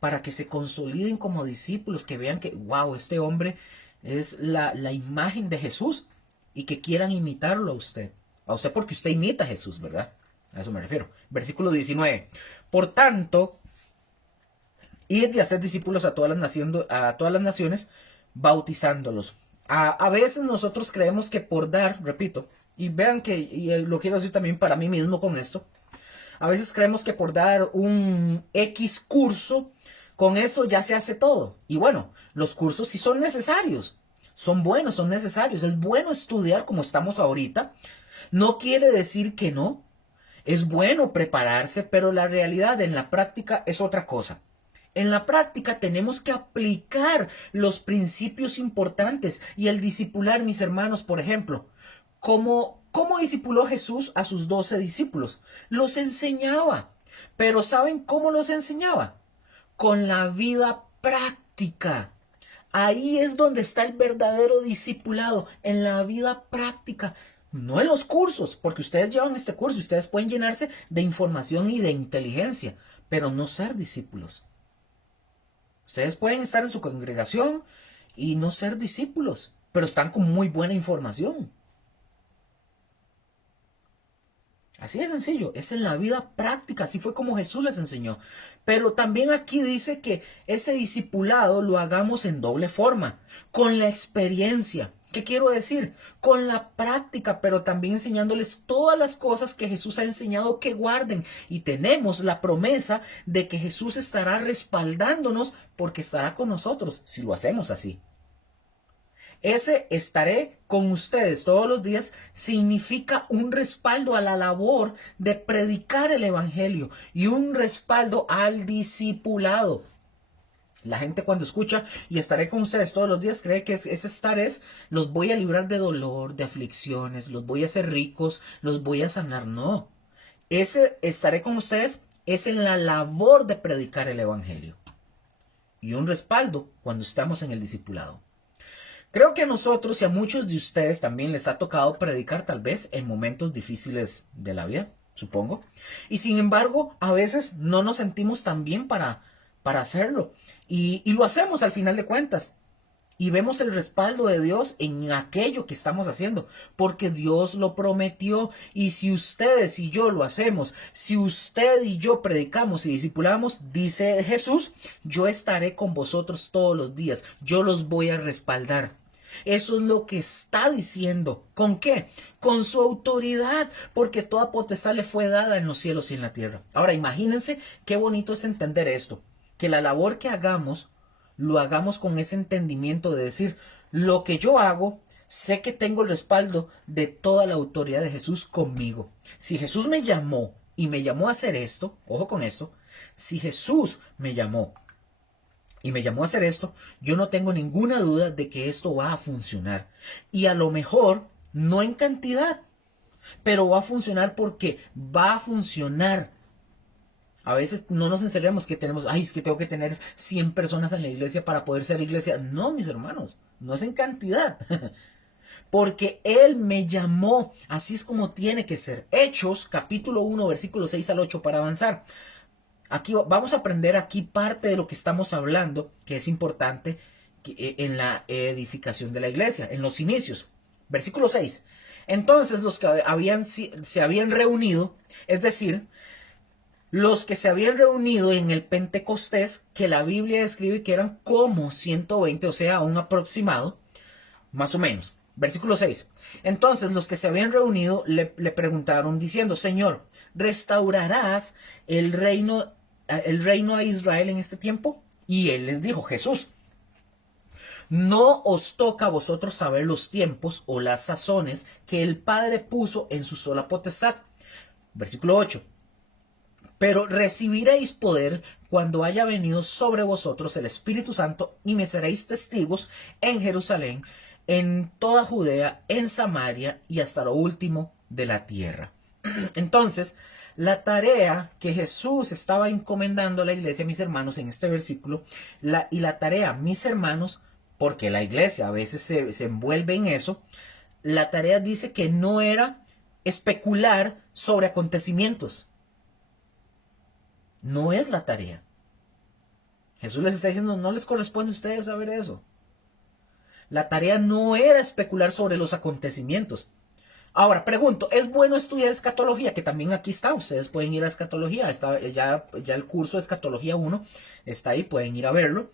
para que se consoliden como discípulos, que vean que, wow, este hombre es la imagen de Jesús y que quieran imitarlo a usted. A usted porque usted imita a Jesús, ¿verdad? A eso me refiero. Versículo 19. Por tanto, id y hacer discípulos a todas las naciones, bautizándolos. A veces nosotros creemos que por dar, repito, y vean que, y lo quiero decir también para mí mismo con esto, a veces creemos que por dar un X curso, con eso ya se hace todo. Y bueno, los cursos sí son necesarios, son buenos, son necesarios. Es bueno estudiar como estamos ahorita. No quiere decir que no. Es bueno prepararse, pero la realidad en la práctica es otra cosa. En la práctica tenemos que aplicar los principios importantes y el discipular, mis hermanos, por ejemplo, ¿cómo discipuló Jesús a sus 12 discípulos? Los enseñaba, pero ¿saben cómo los enseñaba? Con la vida práctica. Ahí es donde está el verdadero discipulado, en la vida práctica, no en los cursos, porque ustedes llevan este curso y ustedes pueden llenarse de información y de inteligencia, pero no ser discípulos. Ustedes pueden estar en su congregación y no ser discípulos, pero están con muy buena información. Así de sencillo, es en la vida práctica, así fue como Jesús les enseñó. Pero también aquí dice que ese discipulado lo hagamos en doble forma, con la experiencia. ¿Qué quiero decir? Con la práctica, pero también enseñándoles todas las cosas que Jesús ha enseñado que guarden. Y tenemos la promesa de que Jesús estará respaldándonos porque estará con nosotros si lo hacemos así. Ese estaré con ustedes todos los días significa un respaldo a la labor de predicar el evangelio y un respaldo al discipulado. La gente cuando escucha y estaré con ustedes todos los días cree que ese estar es los voy a librar de dolor, de aflicciones, los voy a hacer ricos, los voy a sanar. No, ese estaré con ustedes es en la labor de predicar el evangelio y un respaldo cuando estamos en el discipulado. Creo que a nosotros y a muchos de ustedes también les ha tocado predicar tal vez en momentos difíciles de la vida, supongo. Y sin embargo, a veces no nos sentimos tan bien para hacerlo. Y lo hacemos al final de cuentas. Y vemos el respaldo de Dios en aquello que estamos haciendo, porque Dios lo prometió. Y si ustedes y yo lo hacemos, si usted y yo predicamos y discipulamos, dice Jesús, yo estaré con vosotros todos los días, yo los voy a respaldar. Eso es lo que está diciendo. ¿Con qué? Con su autoridad, porque toda potestad le fue dada en los cielos y en la tierra. Ahora, imagínense qué bonito es entender esto, que la labor que hagamos, lo hagamos con ese entendimiento de decir, lo que yo hago, sé que tengo el respaldo de toda la autoridad de Jesús conmigo. Si Jesús me llamó y me llamó a hacer esto, ojo con esto, si Jesús me llamó y me llamó a hacer esto, yo no tengo ninguna duda de que esto va a funcionar. Y a lo mejor, no en cantidad, pero va a funcionar porque va a funcionar. A veces no nos encerramos que tenemos, ay, es que tengo que tener 100 personas en la iglesia para poder ser iglesia. No, mis hermanos, no es en cantidad. Porque Él me llamó, así es como tiene que ser. Hechos, capítulo 1, versículos 6 al 8 para avanzar. Aquí vamos a aprender aquí parte de lo que estamos hablando, que es importante en la edificación de la iglesia, en los inicios. Versículo 6. Entonces los que se habían reunido, es decir, los que se habían reunido en el Pentecostés, que la Biblia describe que eran como 120, o sea, un aproximado, más o menos. Versículo 6. Entonces los que se habían reunido le preguntaron diciendo, Señor, ¿restaurarás el reino a Israel en este tiempo? Y él les dijo, Jesús, no os toca a vosotros saber los tiempos o las sazones que el Padre puso en su sola potestad. Versículo 8. Pero recibiréis poder cuando haya venido sobre vosotros el Espíritu Santo y me seréis testigos en Jerusalén, en toda Judea, en Samaria y hasta lo último de la tierra. Entonces, la tarea que Jesús estaba encomendando a la iglesia, mis hermanos, en este versículo, y la tarea, mis hermanos, porque la iglesia a veces se envuelve en eso, la tarea dice que no era especular sobre acontecimientos. No es la tarea. Jesús les está diciendo, no les corresponde a ustedes saber eso. La tarea no era especular sobre los acontecimientos. Ahora, pregunto, ¿es bueno estudiar escatología? Que también aquí está, ustedes pueden ir a escatología, ya el curso de escatología 1 está ahí, pueden ir a verlo.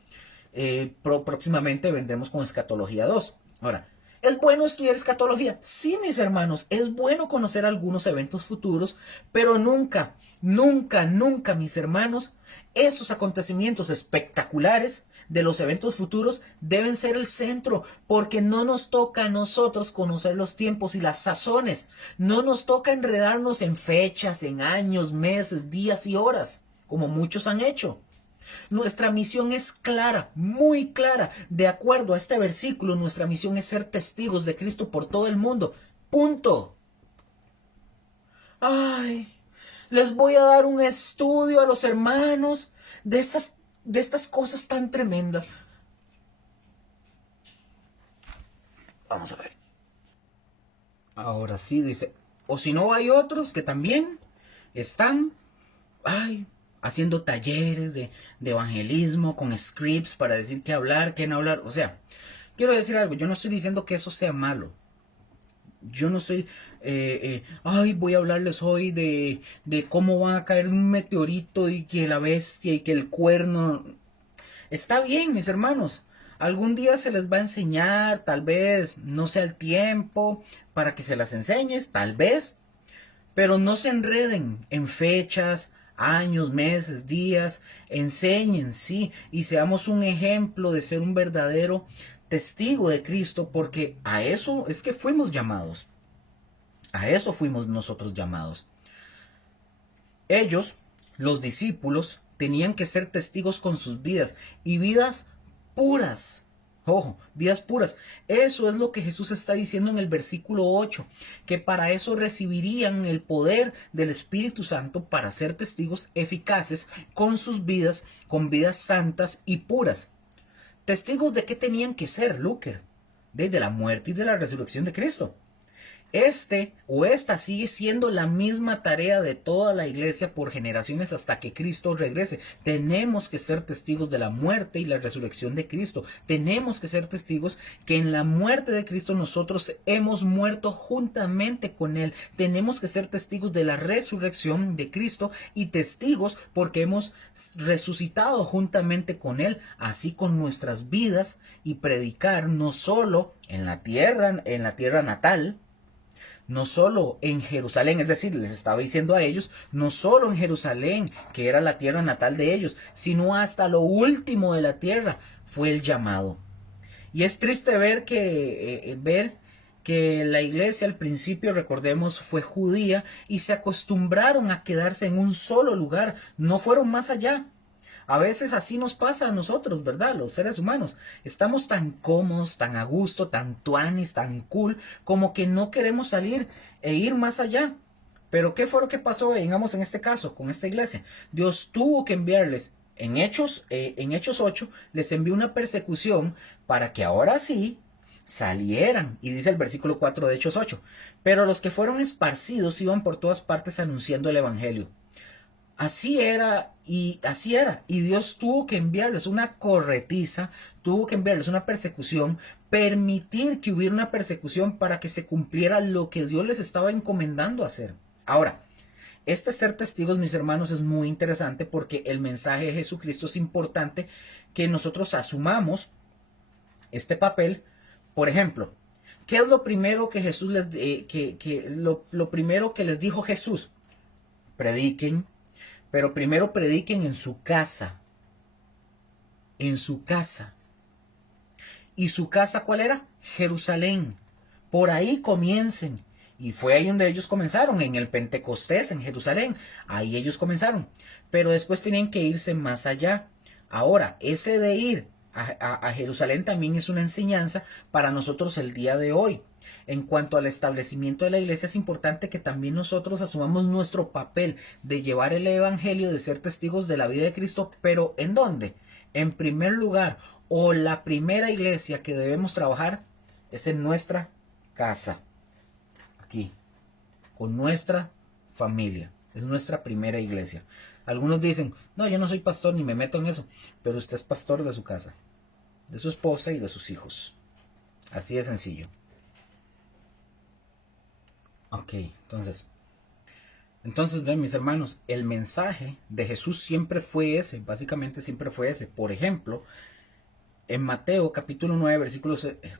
Próximamente vendremos con escatología 2. Ahora, ¿es bueno estudiar escatología? Sí, mis hermanos, es bueno conocer algunos eventos futuros, pero nunca, nunca, nunca, mis hermanos, estos acontecimientos espectaculares de los eventos futuros deben ser el centro, porque no nos toca a nosotros conocer los tiempos y las sazones. No nos toca enredarnos en fechas, en años, meses, días y horas, como muchos han hecho. Nuestra misión es clara, muy clara. De acuerdo a este versículo, nuestra misión es ser testigos de Cristo por todo el mundo. Punto. Ay, les voy a dar un estudio a los hermanos de estas cosas tan tremendas. Vamos a ver. Ahora sí dice, o si no hay otros que también están haciendo talleres de evangelismo con scripts para decir qué hablar, qué no hablar. O sea, quiero decir algo, yo no estoy diciendo que eso sea malo. Yo no estoy, voy a hablarles hoy de cómo va a caer un meteorito y que la bestia y que el cuerno. Está bien, mis hermanos. Algún día se les va a enseñar, tal vez no sea el tiempo para que se las enseñes, tal vez, pero no se enreden en fechas, años, meses, días. Enseñen, sí, y seamos un ejemplo de ser un verdadero testigo de Cristo, porque a eso es que fuimos llamados. A eso fuimos nosotros llamados. Ellos, los discípulos, tenían que ser testigos con sus vidas y vidas puras. Ojo, vidas puras. Eso es lo que Jesús está diciendo en el versículo 8, que para eso recibirían el poder del Espíritu Santo para ser testigos eficaces con sus vidas, con vidas santas y puras. ¿Testigos de qué tenían que ser, Luker? De la muerte y de la resurrección de Cristo. Esta sigue siendo la misma tarea de toda la iglesia por generaciones hasta que Cristo regrese. Tenemos que ser testigos de la muerte y la resurrección de Cristo. Tenemos que ser testigos que en la muerte de Cristo nosotros hemos muerto juntamente con Él. Tenemos que ser testigos de la resurrección de Cristo y testigos porque hemos resucitado juntamente con Él, así con nuestras vidas, y predicar no solo en la tierra natal, no solo en Jerusalén, es decir, les estaba diciendo a ellos, no solo en Jerusalén, que era la tierra natal de ellos, sino hasta lo último de la tierra fue el llamado. Y es triste ver que la iglesia al principio, recordemos, fue judía y se acostumbraron a quedarse en un solo lugar, no fueron más allá. A veces así nos pasa a nosotros, ¿verdad? Los seres humanos. Estamos tan cómodos, tan a gusto, tan tuanis, tan cool, como que no queremos salir e ir más allá. Pero ¿qué fue lo que pasó, digamos, en este caso, con esta iglesia? Dios tuvo que enviarles, en Hechos 8, les envió una persecución para que ahora sí salieran. Y dice el versículo 4 de Hechos 8. Pero los que fueron esparcidos iban por todas partes anunciando el evangelio. Así era, y Dios tuvo que enviarles una corretiza, tuvo que enviarles una persecución, permitir que hubiera una persecución para que se cumpliera lo que Dios les estaba encomendando hacer. Ahora, este ser testigos, mis hermanos, es muy interesante porque el mensaje de Jesucristo es importante que nosotros asumamos este papel. Por ejemplo, ¿qué es lo primero que Jesús lo primero que les dijo Jesús? Prediquen. Pero primero prediquen en su casa. En su casa. ¿Y su casa cuál era? Jerusalén. Por ahí comiencen. Y fue ahí donde ellos comenzaron, en el Pentecostés, en Jerusalén. Ahí ellos comenzaron. Pero después tenían que irse más allá. Ahora, ese de ir a Jerusalén también es una enseñanza para nosotros el día de hoy. En cuanto al establecimiento de la iglesia, es importante que también nosotros asumamos nuestro papel de llevar el evangelio, de ser testigos de la vida de Cristo, pero ¿en dónde? En primer lugar, o la primera iglesia que debemos trabajar es en nuestra casa, aquí, con nuestra familia. Es nuestra primera iglesia. Algunos dicen, no, yo no soy pastor ni me meto en eso, pero usted es pastor de su casa, de su esposa y de sus hijos. Así de sencillo. Ok, entonces ven, mis hermanos, el mensaje de Jesús siempre fue ese, básicamente siempre fue ese. Por ejemplo, en Mateo capítulo 9,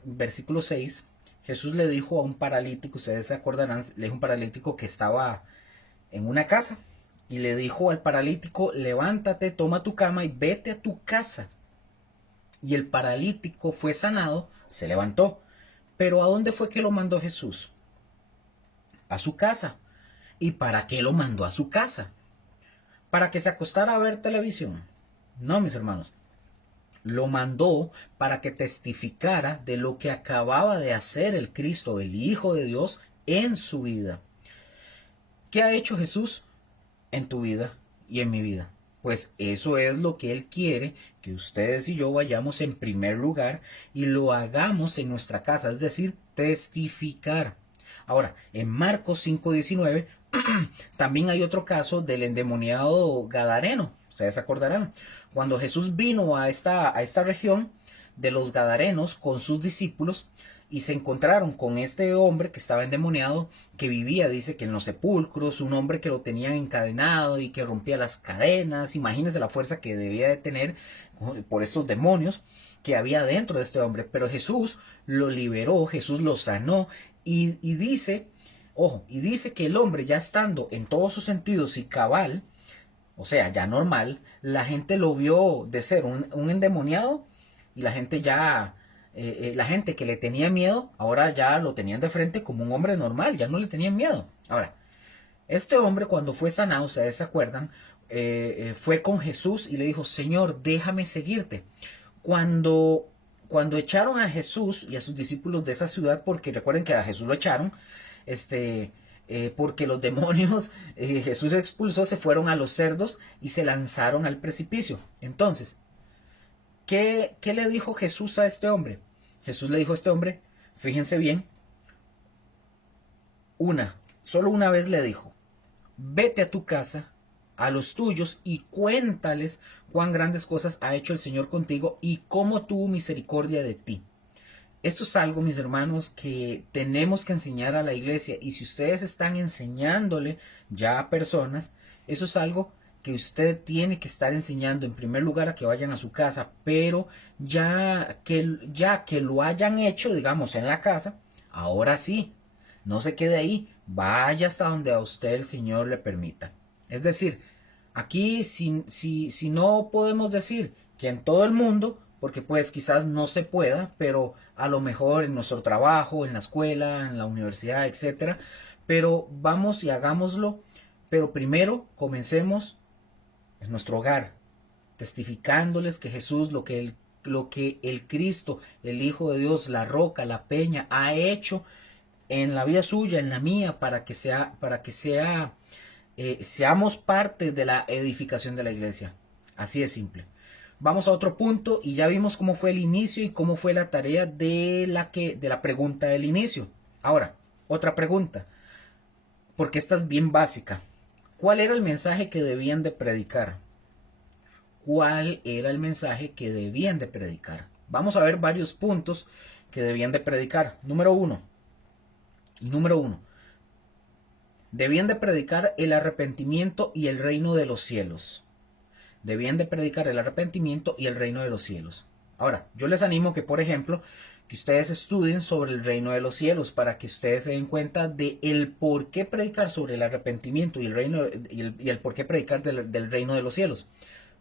versículo 6, Jesús le dijo a un paralítico, ustedes se acordarán, le dijo a un paralítico que estaba en una casa, y le dijo al paralítico, levántate, toma tu cama y vete a tu casa. Y el paralítico fue sanado, se levantó. Pero ¿a dónde fue que lo mandó Jesús? A su casa. ¿Y para qué lo mandó a su casa? ¿Para que se acostara a ver televisión? No, mis hermanos. Lo mandó para que testificara de lo que acababa de hacer el Cristo, el Hijo de Dios, en su vida. ¿Qué ha hecho Jesús en tu vida y en mi vida? Pues eso es lo que Él quiere, que ustedes y yo vayamos en primer lugar y lo hagamos en nuestra casa, es decir, testificar. Ahora, en Marcos 5:19 también hay otro caso del endemoniado Gadareno. Ustedes se acordarán. Cuando Jesús vino a esta región de los Gadarenos con sus discípulos y se encontraron con este hombre que estaba endemoniado, que vivía, dice que en los sepulcros, un hombre que lo tenían encadenado y que rompía las cadenas. Imagínense la fuerza que debía de tener por estos demonios que había dentro de este hombre. Pero Jesús lo liberó, Jesús lo sanó y dice, ojo, y dice que el hombre ya estando en todos sus sentidos y cabal, o sea, ya normal, la gente lo vio de ser un endemoniado y la gente ya, la gente que le tenía miedo, ahora ya lo tenían de frente como un hombre normal, ya no le tenían miedo. Ahora, este hombre cuando fue sanado, ustedes se acuerdan, fue con Jesús y le dijo, Señor, déjame seguirte. Cuando echaron a Jesús y a sus discípulos de esa ciudad, porque recuerden que a Jesús lo echaron, porque los demonios Jesús expulsó, se fueron a los cerdos y se lanzaron al precipicio. Entonces, ¿qué le dijo Jesús a este hombre? Jesús le dijo a este hombre, fíjense bien, solo una vez le dijo, vete a tu casa, a los tuyos, y cuéntales cuán grandes cosas ha hecho el Señor contigo y cómo tuvo misericordia de ti. Esto es algo, mis hermanos, que tenemos que enseñar a la iglesia. Y si ustedes están enseñándole ya a personas, eso es algo que usted tiene que estar enseñando en primer lugar a que vayan a su casa. Pero ya que lo hayan hecho, digamos, en la casa, ahora sí, no se quede ahí, vaya hasta donde a usted el Señor le permita. Es decir, aquí si no podemos decir que en todo el mundo, porque pues quizás no se pueda, pero a lo mejor en nuestro trabajo, en la escuela, en la universidad, etcétera, pero vamos y hagámoslo, pero primero comencemos en nuestro hogar, testificándoles que Jesús, lo que el Cristo, el Hijo de Dios, la roca, la peña, ha hecho en la vida suya, en la mía, para que seamos parte de la edificación de la iglesia. Así de simple. Vamos a otro punto y ya vimos cómo fue el inicio y cómo fue la tarea de la pregunta del inicio. Ahora, otra pregunta, porque esta es bien básica. ¿Cuál era el mensaje que debían de predicar? ¿Cuál era el mensaje que debían de predicar? Vamos a ver varios puntos que debían de predicar. Número uno. Debían de predicar el arrepentimiento y el reino de los cielos. Debían de predicar el arrepentimiento y el reino de los cielos. Ahora, yo les animo que, por ejemplo, que ustedes estudien sobre el reino de los cielos para que ustedes se den cuenta de el por qué predicar sobre el arrepentimiento y el reino y el por qué predicar del reino de los cielos.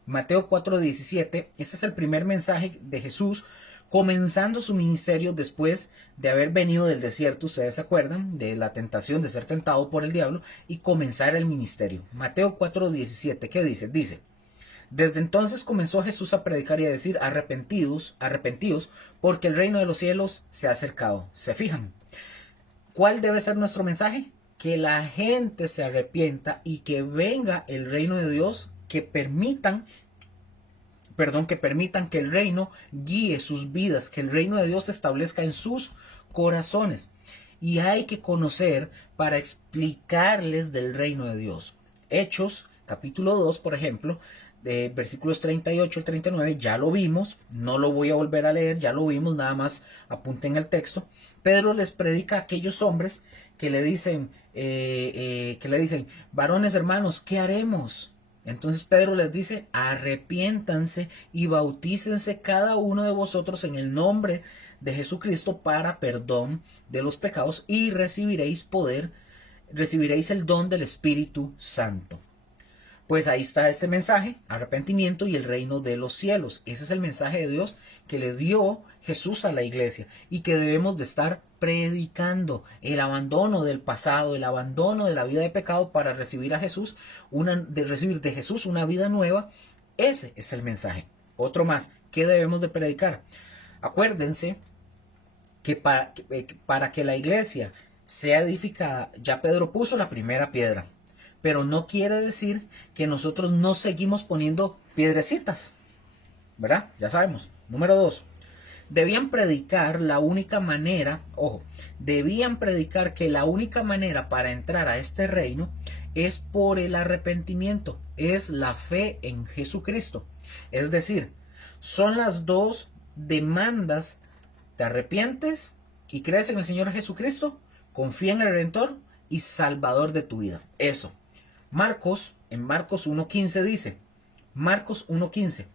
Mateo 4:17, este es el primer mensaje de Jesús comenzando su ministerio después de haber venido del desierto, ustedes se acuerdan, de la tentación de ser tentado por el diablo y comenzar el ministerio. Mateo 4:17, ¿qué dice? Dice, desde entonces comenzó Jesús a predicar y a decir, arrepentidos, porque el reino de los cielos se ha acercado. ¿Se fijan? ¿Cuál debe ser nuestro mensaje? Que la gente se arrepienta y que venga el reino de Dios, que permitan que el reino guíe sus vidas, que el reino de Dios se establezca en sus corazones. Y hay que conocer para explicarles del reino de Dios. Hechos, capítulo 2, por ejemplo, de versículos 38 al 39, ya lo vimos, no lo voy a volver a leer, ya lo vimos, nada más apunten el texto. Pedro les predica a aquellos hombres que le dicen, varones hermanos, ¿qué haremos? Entonces Pedro les dice, arrepiéntanse y bautícense cada uno de vosotros en el nombre de Jesucristo para perdón de los pecados y recibiréis el don del Espíritu Santo. Pues ahí está ese mensaje, arrepentimiento y el reino de los cielos. Ese es el mensaje de Dios que le dio Jesús a la iglesia y que debemos de estar predicando, el abandono del pasado, el abandono de la vida de pecado para recibir a Jesús, recibir de Jesús una vida nueva. Ese es el mensaje. Otro más, ¿qué debemos de predicar? Acuérdense que para que la iglesia sea edificada, ya Pedro puso la primera piedra. pero no quiere decir que nosotros no seguimos poniendo piedrecitas, ¿verdad? Ya sabemos. Número 2. Debían predicar la única manera, ojo, debían predicar que la única manera para entrar a este reino es por el arrepentimiento, es la fe en Jesucristo. Es decir, son las dos demandas: te arrepientes y crees en el Señor Jesucristo, confía en el Redentor y Salvador de tu vida. Eso. En Marcos 1.15 dice, Marcos 1.15,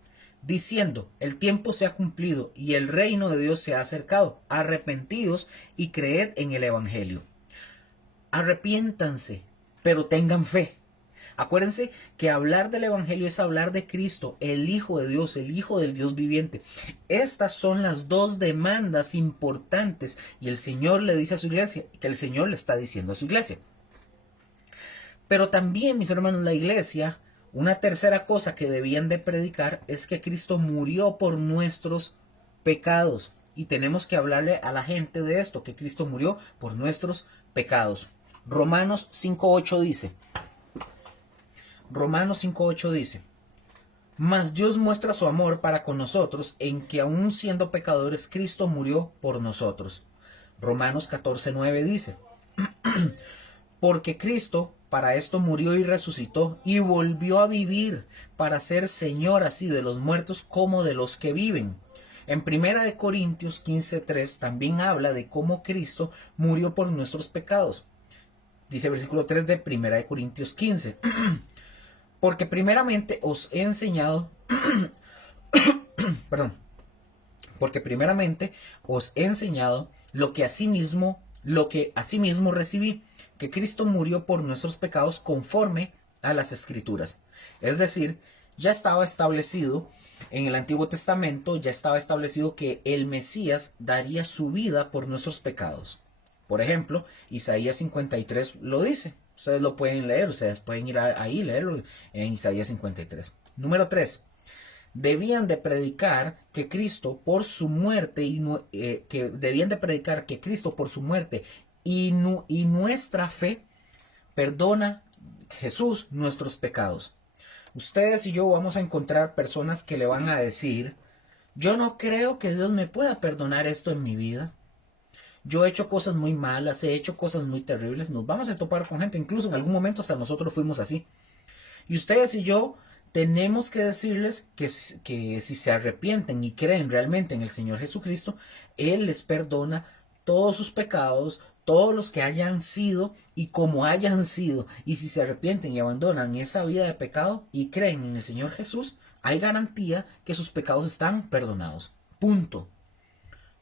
diciendo, el tiempo se ha cumplido y el reino de Dios se ha acercado. Arrepentíos y creed en el Evangelio. Arrepiéntanse, pero tengan fe. Acuérdense que hablar del Evangelio es hablar de Cristo, el Hijo de Dios, el Hijo del Dios viviente. Estas son las dos demandas importantes y el Señor le dice a su iglesia, que el Señor le está diciendo a su iglesia. Pero también, mis hermanos, la iglesia, una tercera cosa que debían de predicar es que Cristo murió por nuestros pecados. Y tenemos que hablarle a la gente de esto, que Cristo murió por nuestros pecados. Romanos 5.8 dice, mas Dios muestra su amor para con nosotros en que aun siendo pecadores, Cristo murió por nosotros. Romanos 14.9 dice, porque Cristo para esto murió y resucitó y volvió a vivir para ser Señor así de los muertos como de los que viven. En 1 Corintios 15.3 también habla de cómo Cristo murió por nuestros pecados. Dice versículo 3 de 1 Corintios 15. Porque primeramente os he enseñado, perdón, porque primeramente os he enseñado lo que asimismo recibí, que Cristo murió por nuestros pecados conforme a las Escrituras. Es decir, ya estaba establecido en el Antiguo Testamento, ya estaba establecido que el Mesías daría su vida por nuestros pecados. Por ejemplo, Isaías 53 lo dice. Ustedes lo pueden leer, ustedes pueden ir ahí y leerlo en Isaías 53. Número 3. Debían de predicar que Cristo por su muerte y nuestra fe perdona Jesús nuestros pecados. Ustedes y yo vamos a encontrar personas que le van a decir, yo no creo que Dios me pueda perdonar esto en mi vida. Yo he hecho cosas muy malas, he hecho cosas muy terribles. Nos vamos a topar con gente, incluso en algún momento hasta nosotros fuimos así. Y ustedes y yo tenemos que decirles que si se arrepienten y creen realmente en el Señor Jesucristo, Él les perdona todos sus pecados, todos los que hayan sido y como hayan sido. Y si se arrepienten y abandonan esa vida de pecado y creen en el Señor Jesús, hay garantía que sus pecados están perdonados. Punto.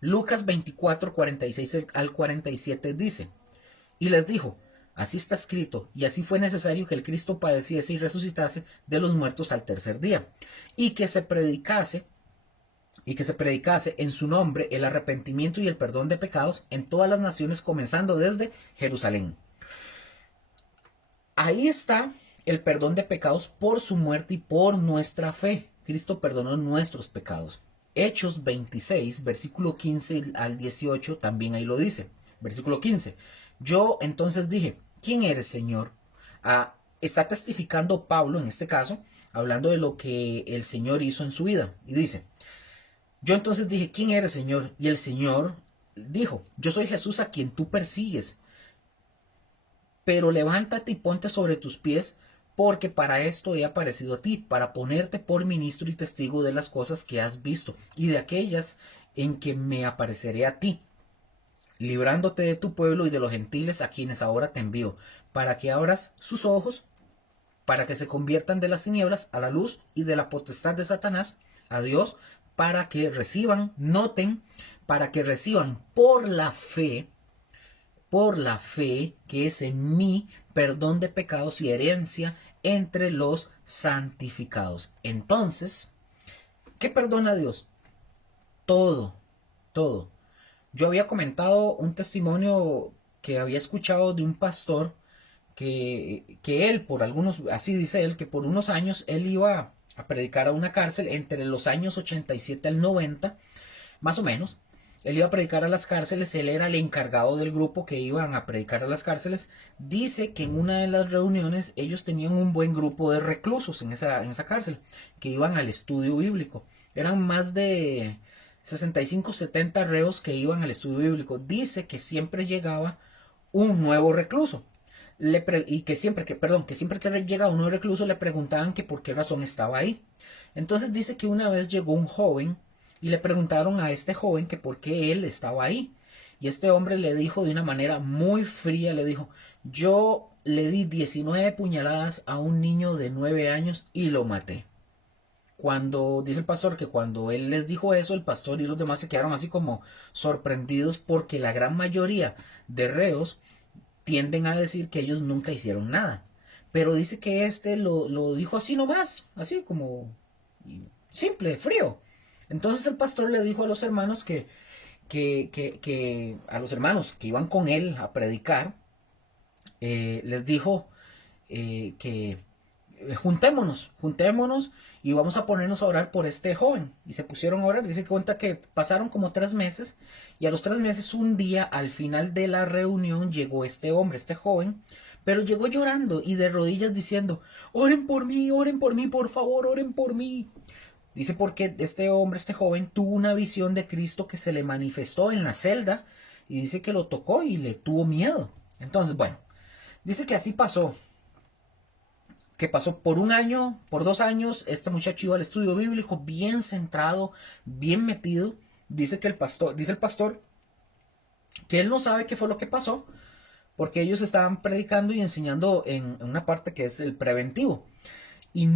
Lucas 24, 46 al 47 dice, y les dijo, así está escrito, y así fue necesario que el Cristo padeciese y resucitase de los muertos al tercer día, y que se predicase en su nombre el arrepentimiento y el perdón de pecados en todas las naciones, comenzando desde Jerusalén. Ahí está el perdón de pecados por su muerte y por nuestra fe. Cristo perdonó nuestros pecados. Hechos 26, versículo 15 al 18, también ahí lo dice. Versículo 15. Yo entonces dije, ¿quién eres, Señor? Está testificando Pablo en este caso, hablando de lo que el Señor hizo en su vida. Y dice, yo entonces dije, ¿quién eres, Señor? Y el Señor dijo, yo soy Jesús a quien tú persigues. Pero levántate y ponte sobre tus pies, porque para esto he aparecido a ti, para ponerte por ministro y testigo de las cosas que has visto y de aquellas en que me apareceré a ti, librándote de tu pueblo y de los gentiles a quienes ahora te envío, para que abras sus ojos, para que se conviertan de las tinieblas a la luz y de la potestad de Satanás a Dios, para que reciban, para que reciban por la fe que es en mí, perdón de pecados y herencia entre los santificados. Entonces, ¿qué perdona Dios? Todo, todo. Yo había comentado un testimonio que había escuchado de un pastor que él, así dice él, que por unos años él iba a predicar a una cárcel entre los años 87 al 90, más o menos, Él iba a predicar a las cárceles, él era el encargado del grupo que iban a predicar a las cárceles. Dice que en una de las reuniones ellos tenían un buen grupo de reclusos en esa cárcel, que iban al estudio bíblico. Eran más de 65, 70 reos que iban al estudio bíblico. Dice que siempre llegaba un nuevo recluso. Y que siempre que llegaba un nuevo recluso le preguntaban que por qué razón estaba ahí. Entonces dice que una vez llegó un joven y le preguntaron a este joven que por qué él estaba ahí. Y este hombre le dijo de una manera muy fría, le dijo, yo le di 19 puñaladas a un niño de 9 años y lo maté. Cuando dice el pastor que cuando él les dijo eso, el pastor y los demás se quedaron así como sorprendidos porque la gran mayoría de reos tienden a decir que ellos nunca hicieron nada. Pero dice que este lo dijo así nomás, así como simple, frío. Entonces el pastor le dijo a los hermanos que a los hermanos que iban con él a predicar, les dijo que juntémonos y vamos a ponernos a orar por este joven. Y se pusieron a orar. Dice que cuenta que pasaron como 3 meses y a los 3 meses un día al final de la reunión llegó este hombre, este joven, pero llegó llorando y de rodillas diciendo, oren por mí, por favor, oren por mí. Dice porque este hombre, este joven, tuvo una visión de Cristo que se le manifestó en la celda y dice que lo tocó y le tuvo miedo. Entonces, bueno, dice que así pasó. Que pasó por 1 año, por 2 años, este muchacho iba al estudio bíblico bien centrado, bien metido. Dice el pastor que él no sabe qué fue lo que pasó, porque ellos estaban predicando y enseñando en una parte que es el preventivo. Y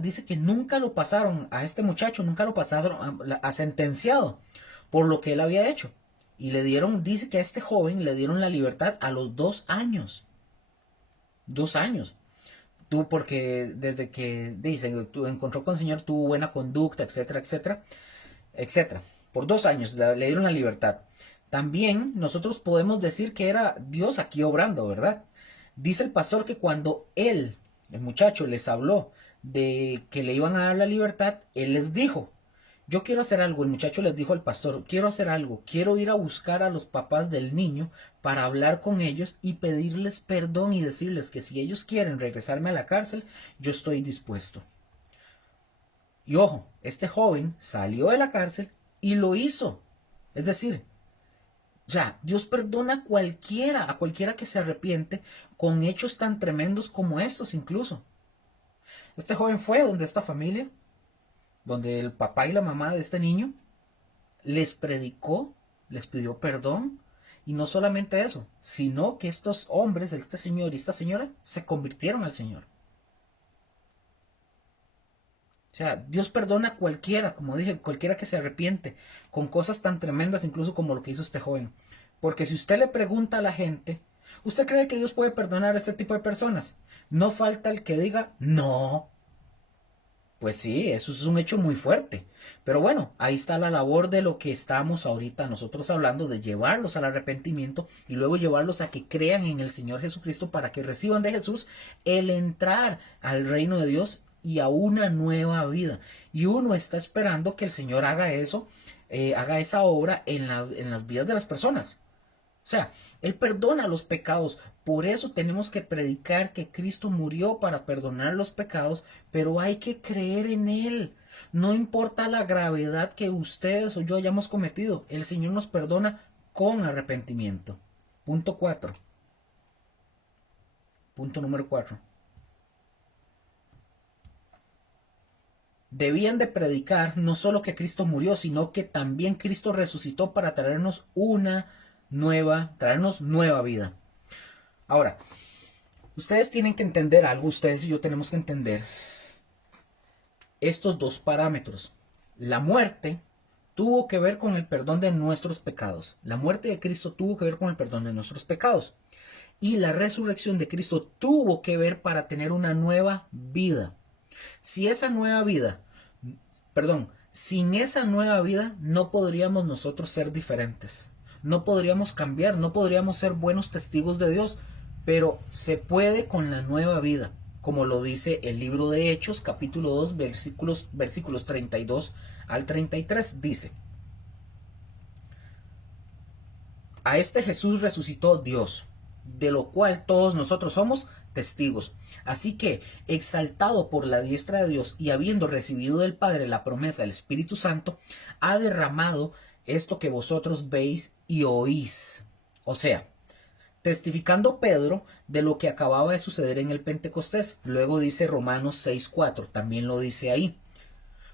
dice que nunca lo pasaron a este muchacho, nunca lo pasaron a sentenciado por lo que él había hecho. Y dice que a este joven le dieron la libertad a los 2 años. 2 años. Porque desde que dicen, encontró con el Señor, tuvo buena conducta, etcétera, etcétera, etcétera. Por 2 años le dieron la libertad. También nosotros podemos decir que era Dios aquí obrando, ¿verdad? Dice el pastor que cuando el muchacho les habló de que le iban a dar la libertad, él les dijo, yo quiero hacer algo. El muchacho les dijo al pastor, quiero hacer algo, quiero ir a buscar a los papás del niño para hablar con ellos y pedirles perdón y decirles que si ellos quieren regresarme a la cárcel, yo estoy dispuesto. Y ojo, este joven salió de la cárcel y lo hizo. Es decir, Dios perdona a cualquiera que se arrepiente con hechos tan tremendos como estos incluso. Este joven fue donde esta familia, donde el papá y la mamá de este niño, les predicó, les pidió perdón, y no solamente eso, sino que estos hombres, este señor y esta señora, se convirtieron al Señor. Dios perdona a cualquiera, como dije, cualquiera que se arrepiente, con cosas tan tremendas incluso como lo que hizo este joven. Porque si usted le pregunta a la gente, ¿usted cree que Dios puede perdonar a este tipo de personas? No falta el que diga, no. Pues sí, eso es un hecho muy fuerte. Pero bueno, ahí está la labor de lo que estamos ahorita nosotros hablando, de llevarlos al arrepentimiento y luego llevarlos a que crean en el Señor Jesucristo para que reciban de Jesús el entrar al reino de Dios y a una nueva vida. Y uno está esperando que el Señor haga eso, haga esa obra en las vidas de las personas. Él perdona los pecados. Por eso tenemos que predicar que Cristo murió para perdonar los pecados, pero hay que creer en Él. No importa la gravedad que ustedes o yo hayamos cometido, el Señor nos perdona con arrepentimiento. Punto 4. Punto número 4. Debían de predicar no solo que Cristo murió, sino que también Cristo resucitó para traernos traernos nueva vida. Ahora, ustedes tienen que entender algo, ustedes y yo tenemos que entender estos 2 parámetros. La muerte tuvo que ver con el perdón de nuestros pecados. La muerte de Cristo tuvo que ver con el perdón de nuestros pecados. Y la resurrección de Cristo tuvo que ver para tener una nueva vida. Sin esa nueva vida no podríamos nosotros ser diferentes. No podríamos cambiar, no podríamos ser buenos testigos de Dios, pero se puede con la nueva vida, como lo dice el libro de Hechos, capítulo 2, versículos 32 al 33, dice: A este Jesús resucitó Dios, de lo cual todos nosotros somos testigos. Así que, exaltado por la diestra de Dios y habiendo recibido del Padre la promesa del Espíritu Santo, ha derramado esto que vosotros veis y oís. O sea, testificando Pedro de lo que acababa de suceder en el Pentecostés. Luego dice Romanos 6:4, también lo dice ahí.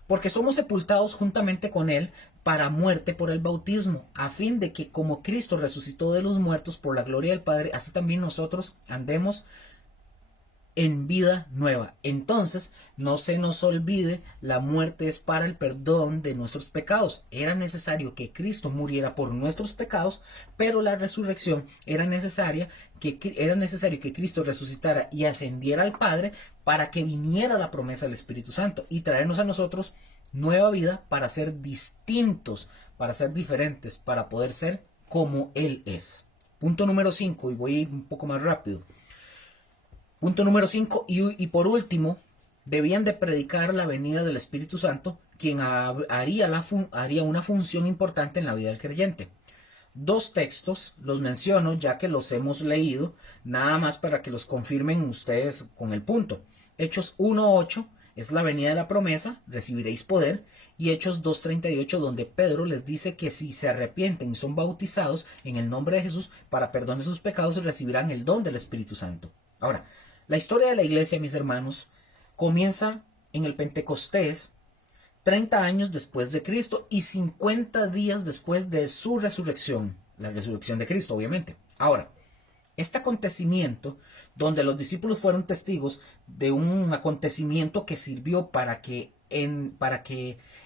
Porque somos sepultados juntamente con él para muerte por el bautismo, a fin de que como Cristo resucitó de los muertos por la gloria del Padre, así también nosotros andemos en vida nueva. Entonces, no se nos olvide, la muerte es para el perdón de nuestros pecados. Era necesario que Cristo muriera por nuestros pecados, pero la resurrección era necesario que Cristo resucitara y ascendiera al Padre para que viniera la promesa del Espíritu Santo y traernos a nosotros nueva vida para ser distintos, para ser diferentes, para poder ser como Él es. Punto número 5, y voy a ir un poco más rápido. Punto número 5, y por último, debían de predicar la venida del Espíritu Santo, quien haría una función importante en la vida del creyente. Dos textos los menciono ya que los hemos leído, nada más para que los confirmen ustedes con el punto. Hechos 1:8 es la venida de la promesa, recibiréis poder, y Hechos 2:38, donde Pedro les dice que si se arrepienten y son bautizados en el nombre de Jesús para perdón de sus pecados, recibirán el don del Espíritu Santo. Ahora, la historia de la iglesia, mis hermanos, comienza en el Pentecostés, 30 años después de Cristo y 50 días después de su resurrección, la resurrección de Cristo, obviamente. Ahora, este acontecimiento, donde los discípulos fueron testigos de un acontecimiento que sirvió para que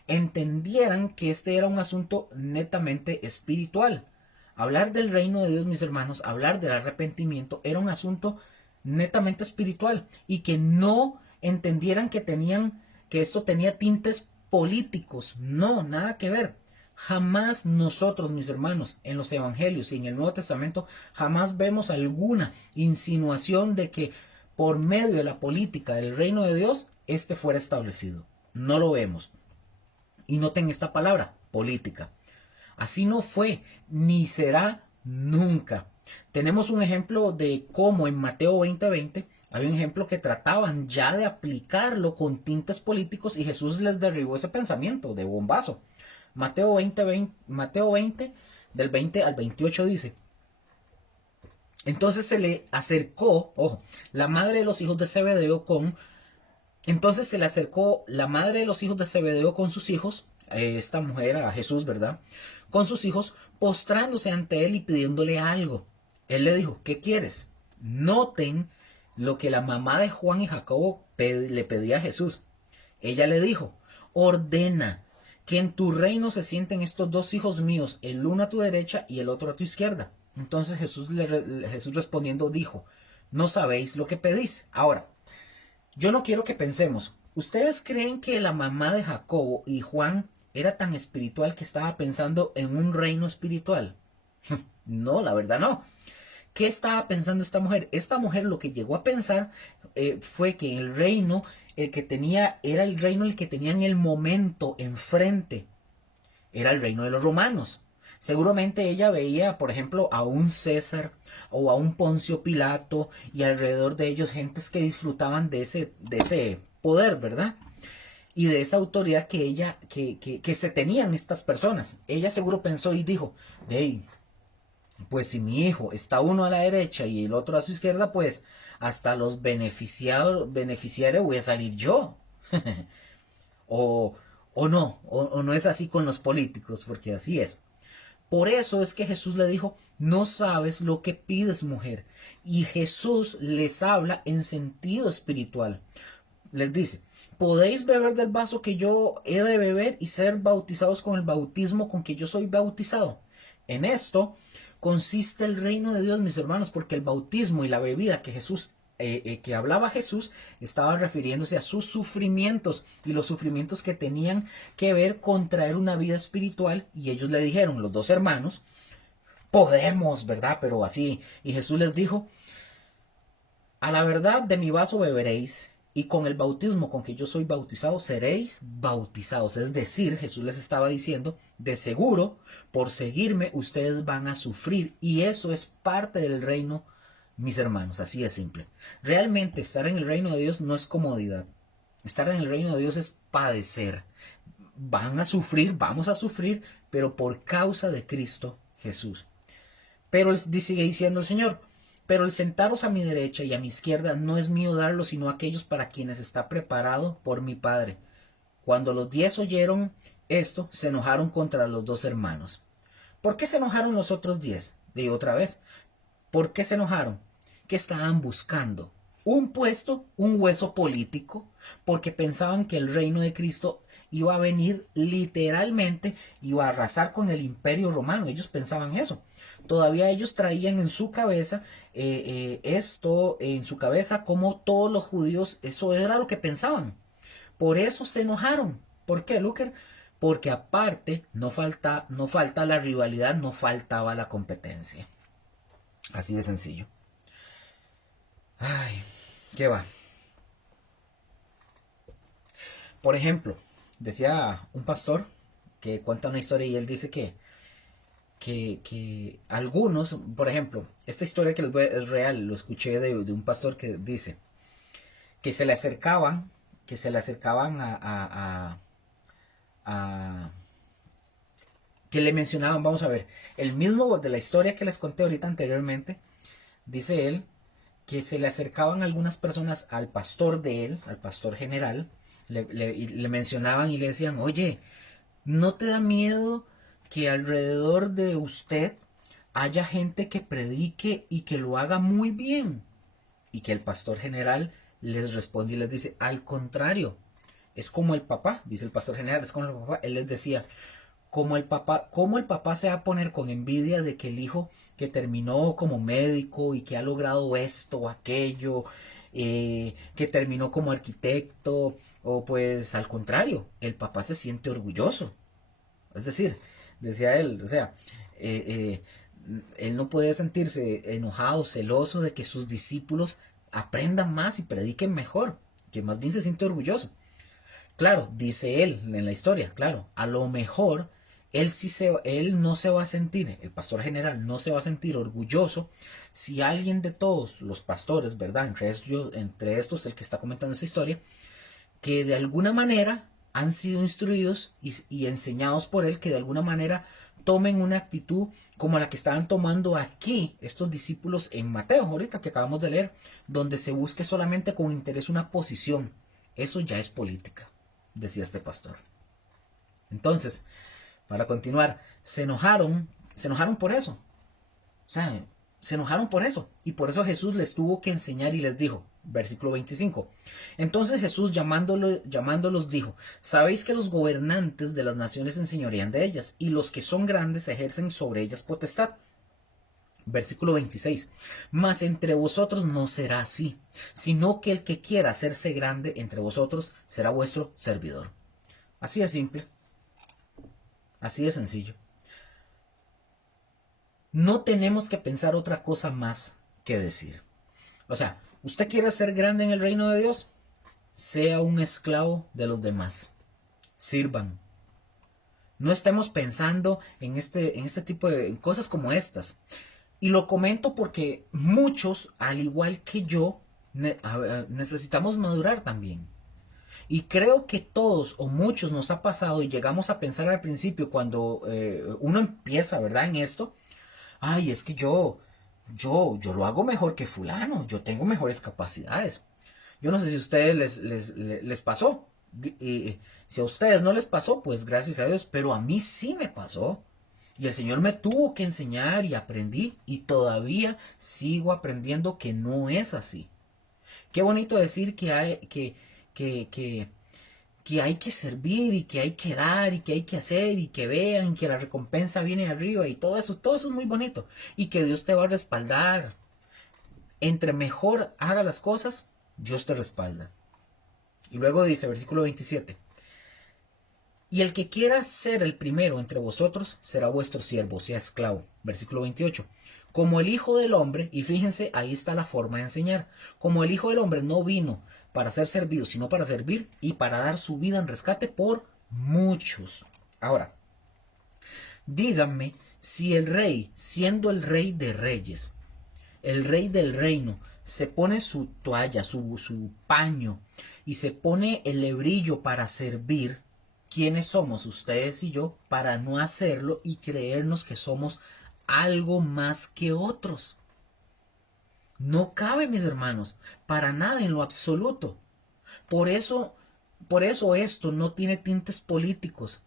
entendieran que este era un asunto netamente espiritual. Hablar del reino de Dios, mis hermanos, hablar del arrepentimiento, era un asunto netamente espiritual, y que no entendieran que esto tenía tintes políticos. No, nada que ver. Jamás nosotros, mis hermanos, en los evangelios y en el Nuevo Testamento, jamás vemos alguna insinuación de que por medio de la política del reino de Dios, este fuera establecido. No lo vemos. Y noten esta palabra, política. Así no fue, ni será nunca. Tenemos un ejemplo de cómo en Mateo 20:20 hay un ejemplo que trataban ya de aplicarlo con tintes políticos y Jesús les derribó ese pensamiento de bombazo. Mateo 20, del 20 al 28 dice: Entonces se le acercó, ojo, la madre de los hijos de Zebedeo Entonces se le acercó la madre de los hijos de Zebedeo con sus hijos, esta mujer a Jesús, ¿verdad? Con sus hijos, postrándose ante él y pidiéndole algo. Él le dijo: ¿qué quieres? Noten lo que la mamá de Juan y Jacobo le pedía a Jesús. Ella le dijo: ordena que en tu reino se sienten estos dos hijos míos, el uno a tu derecha y el otro a tu izquierda. Entonces Jesús respondiendo dijo: no sabéis lo que pedís. Ahora, yo no quiero que pensemos, ¿ustedes creen que la mamá de Jacobo y Juan era tan espiritual que estaba pensando en un reino espiritual? No, la verdad no. ¿Qué estaba pensando esta mujer? Esta mujer lo que llegó a pensar fue que el reino que tenía era el reino el que tenía en el momento enfrente. Era el reino de los romanos. Seguramente ella veía, por ejemplo, a un César o a un Poncio Pilato y alrededor de ellos gentes que disfrutaban de ese poder, ¿verdad? Y de esa autoridad que se tenían estas personas. Ella seguro pensó y dijo: hey, pues si mi hijo está uno a la derecha y el otro a su izquierda, pues hasta los beneficiarios voy a salir yo. o no es así con los políticos, porque así es. Por eso es que Jesús le dijo: no sabes lo que pides, mujer. Y Jesús les habla en sentido espiritual. Les dice: podéis beber del vaso que yo he de beber y ser bautizados con el bautismo con que yo soy bautizado. En esto consiste el reino de Dios, mis hermanos, porque el bautismo y la bebida que hablaba Jesús estaba refiriéndose a sus sufrimientos y los sufrimientos que tenían que ver con traer una vida espiritual. Y ellos le dijeron, los dos hermanos: podemos, ¿verdad? Pero así. Y Jesús les dijo: a la verdad de mi vaso beberéis y con el bautismo con que yo soy bautizado, seréis bautizados. Es decir, Jesús les estaba diciendo, de seguro, por seguirme, ustedes van a sufrir. Y eso es parte del reino, mis hermanos, así de simple. Realmente estar en el reino de Dios no es comodidad. Estar en el reino de Dios es padecer. Van a sufrir, vamos a sufrir, pero por causa de Cristo Jesús. Pero sigue diciendo el Señor, pero el sentaros a mi derecha y a mi izquierda no es mío darlo, sino aquellos para quienes está preparado por mi Padre. Cuando los 10 oyeron esto, se enojaron contra los 2 hermanos. ¿Por qué se enojaron los otros 10? Digo otra vez. ¿Por qué se enojaron? ¿Qué estaban buscando? Un puesto, un hueso político, porque pensaban que el reino de Cristo iba a venir literalmente, iba a arrasar con el imperio romano. Ellos pensaban eso. Todavía ellos traían en su cabeza esto, en su cabeza, como todos los judíos, eso era lo que pensaban. Por eso se enojaron. ¿Por qué, Luker? Porque aparte no falta la rivalidad, no faltaba la competencia. Así de sencillo. Ay, ¿qué va? Por ejemplo, decía un pastor que cuenta una historia y él dice que algunos, por ejemplo, esta historia que les voy a, es real, lo escuché de un pastor que dice que se le acercaban, a que le mencionaban, vamos a ver, el mismo de la historia que les conté ahorita anteriormente, dice él, que se le acercaban algunas personas al pastor de él, al pastor general, le mencionaban y le decían, oye, ¿no te da miedo que alrededor de usted haya gente que predique y que lo haga muy bien? Y que el pastor general les responde y les dice, al contrario, es como el papá, dice el pastor general, es como el papá, él les decía, como el papá, ¿cómo el papá se va a poner con envidia de que el hijo que terminó como médico y que ha logrado esto o aquello, que terminó como arquitecto, o pues al contrario, el papá se siente orgulloso? Es decir, decía él, o sea, él no puede sentirse enojado, celoso de que sus discípulos aprendan más y prediquen mejor, que más bien se siente orgulloso. Claro, dice él en la historia, claro, a lo mejor él no se va a sentir, el pastor general no se va a sentir orgulloso si alguien de todos los pastores, ¿verdad? Entre estos, el que está comentando esta historia, que de alguna manera han sido instruidos y enseñados por él, que de alguna manera tomen una actitud como la que estaban tomando aquí estos discípulos en Mateo, ahorita que acabamos de leer, donde se busque solamente con interés una posición. Eso ya es política, decía este pastor. Entonces, para continuar, se enojaron por eso. O sea, se enojaron por eso. Y por eso Jesús les tuvo que enseñar y les dijo, versículo 25. Entonces Jesús llamándolos dijo, sabéis que los gobernantes de las naciones enseñorean de ellas, y los que son grandes ejercen sobre ellas potestad. Versículo 26. Mas entre vosotros no será así, sino que el que quiera hacerse grande entre vosotros será vuestro servidor. Así de simple. Así de sencillo. No tenemos que pensar otra cosa más que decir. O sea, ¿usted quiere ser grande en el reino de Dios? Sea un esclavo de los demás. Sirvan. No estemos pensando en este tipo de cosas como estas. Y lo comento porque muchos, al igual que yo, necesitamos madurar también. Y creo que todos o muchos nos ha pasado y llegamos a pensar al principio cuando uno empieza, ¿verdad? En esto, ay, es que yo lo hago mejor que fulano, yo tengo mejores capacidades. Yo no sé si a ustedes les pasó. Y si a ustedes no les pasó, pues gracias a Dios, pero a mí sí me pasó. Y el Señor me tuvo que enseñar y aprendí y todavía sigo aprendiendo que no es así. Qué bonito decir que hay que servir y que hay que dar y que hay que hacer y que vean que la recompensa viene arriba y todo eso es muy bonito y que Dios te va a respaldar. Entre mejor haga las cosas, Dios te respalda. Y luego dice, versículo 27, y el que quiera ser el primero entre vosotros será vuestro siervo, sea esclavo. Versículo 28, Como el Hijo del Hombre, y fíjense, ahí está la forma de enseñar, como el Hijo del Hombre no vino para ser servido, sino para servir y para dar su vida en rescate por muchos. Ahora, díganme si el rey, siendo el rey de reyes, el rey del reino, se pone su toalla, su paño, y se pone el lebrillo para servir, ¿quiénes somos ustedes y yo para no hacerlo y creernos que somos algo más que otros? No cabe, mis hermanos, para nada en lo absoluto. Por eso, por eso esto no tiene tintes políticos.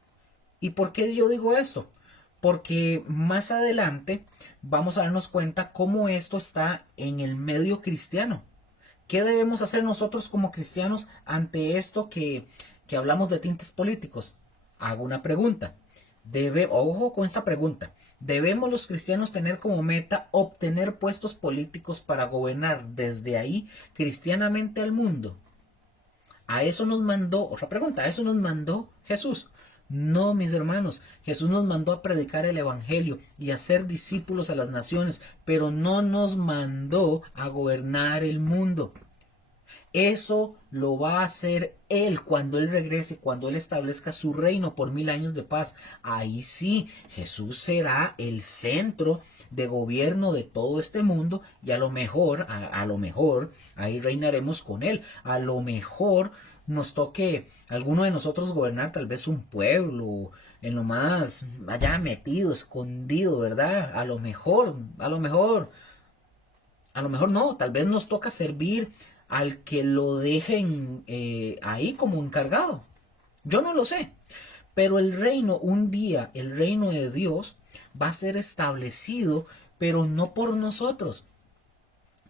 ¿Y por qué yo digo esto? Porque más adelante vamos a darnos cuenta cómo esto está en el medio cristiano. ¿Qué debemos hacer nosotros como cristianos ante esto que hablamos de tintes políticos? Hago una pregunta. Ojo con esta pregunta. ¿Debemos los cristianos tener como meta obtener puestos políticos para gobernar desde ahí cristianamente al mundo? A eso nos mandó, otra pregunta, a eso nos mandó Jesús. No, mis hermanos, Jesús nos mandó a predicar el Evangelio y a ser discípulos a las naciones, pero no nos mandó a gobernar el mundo. Eso lo va a hacer Él cuando Él regrese, cuando Él establezca su reino por 1000 años de paz. Ahí sí, Jesús será el centro de gobierno de todo este mundo y a lo mejor, ahí reinaremos con Él. A lo mejor nos toque alguno de nosotros gobernar tal vez un pueblo en lo más allá metido, escondido, ¿verdad? A lo mejor no, tal vez nos toca servir al que lo dejen ahí como encargado. Yo no lo sé. Pero el reino, un día, el reino de Dios va a ser establecido, pero no por nosotros.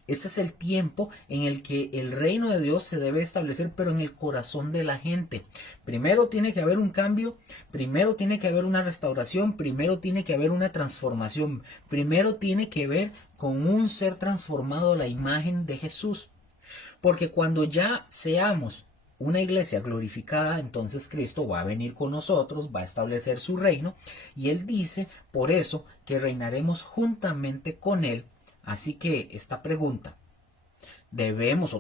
Ese es el tiempo en el que el reino de Dios se debe establecer, pero en el corazón de la gente. Primero tiene que haber un cambio, primero tiene que haber una restauración, primero tiene que haber una transformación, primero tiene que ver con un ser transformado a la imagen de Jesús. Porque cuando ya seamos una iglesia glorificada, entonces Cristo va a venir con nosotros, va a establecer su reino, y Él dice, por eso, que reinaremos juntamente con Él. Así que esta pregunta, debemos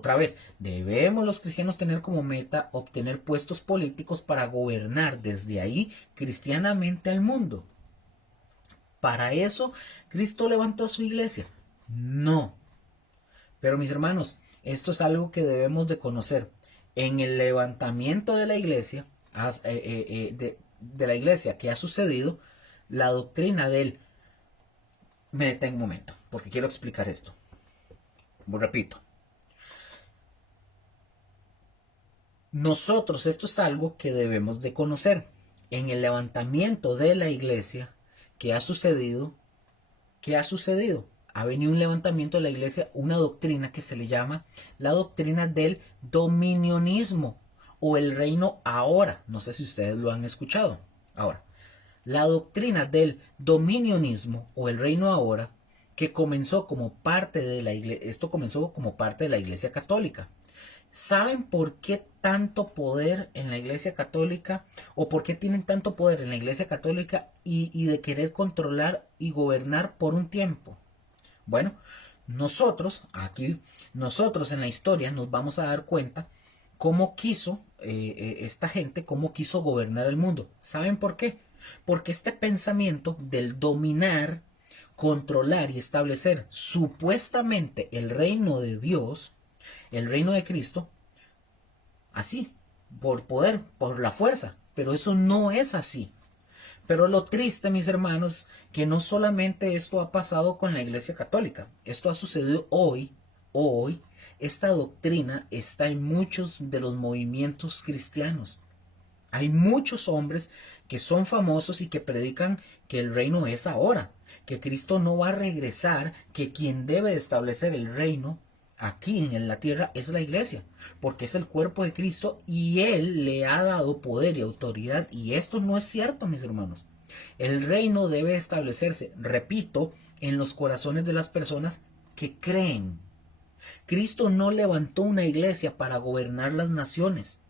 los cristianos tener como meta obtener puestos políticos para gobernar desde ahí cristianamente al mundo. ¿Para eso Cristo levantó su iglesia? No. Pero mis hermanos, esto es algo que debemos de conocer. En el levantamiento de la iglesia, de la iglesia que ha sucedido, la doctrina del... Me detengo un momento, porque quiero explicar esto. Repito. Nosotros, esto es algo que debemos de conocer. En el levantamiento de la iglesia que ha sucedido, ¿qué ha sucedido? Ha venido un levantamiento de la iglesia, una doctrina que se le llama la doctrina del dominionismo o el reino ahora. No sé si ustedes lo han escuchado. Ahora, la doctrina del dominionismo o el reino ahora, que comenzó como parte de la iglesia, esto comenzó como parte de la iglesia católica. ¿Saben por qué tanto poder en la iglesia católica o por qué tienen tanto poder en la iglesia católica y de querer controlar y gobernar por un tiempo? Bueno, nosotros en la historia nos vamos a dar cuenta cómo quiso esta gente, cómo quiso gobernar el mundo. ¿Saben por qué? Porque este pensamiento del dominar, controlar y establecer supuestamente el reino de Dios, el reino de Cristo, así, por poder, por la fuerza, pero eso no es así. Pero lo triste, mis hermanos, que no solamente esto ha pasado con la Iglesia Católica, esto ha sucedido hoy, esta doctrina está en muchos de los movimientos cristianos. Hay muchos hombres que son famosos y que predican que el reino es ahora, que Cristo no va a regresar, que quien debe establecer el reino aquí en la tierra es la iglesia, porque es el cuerpo de Cristo y Él le ha dado poder y autoridad, y esto no es cierto, mis hermanos. El reino debe establecerse, repito, en los corazones de las personas que creen. Cristo no levantó una iglesia para gobernar las naciones.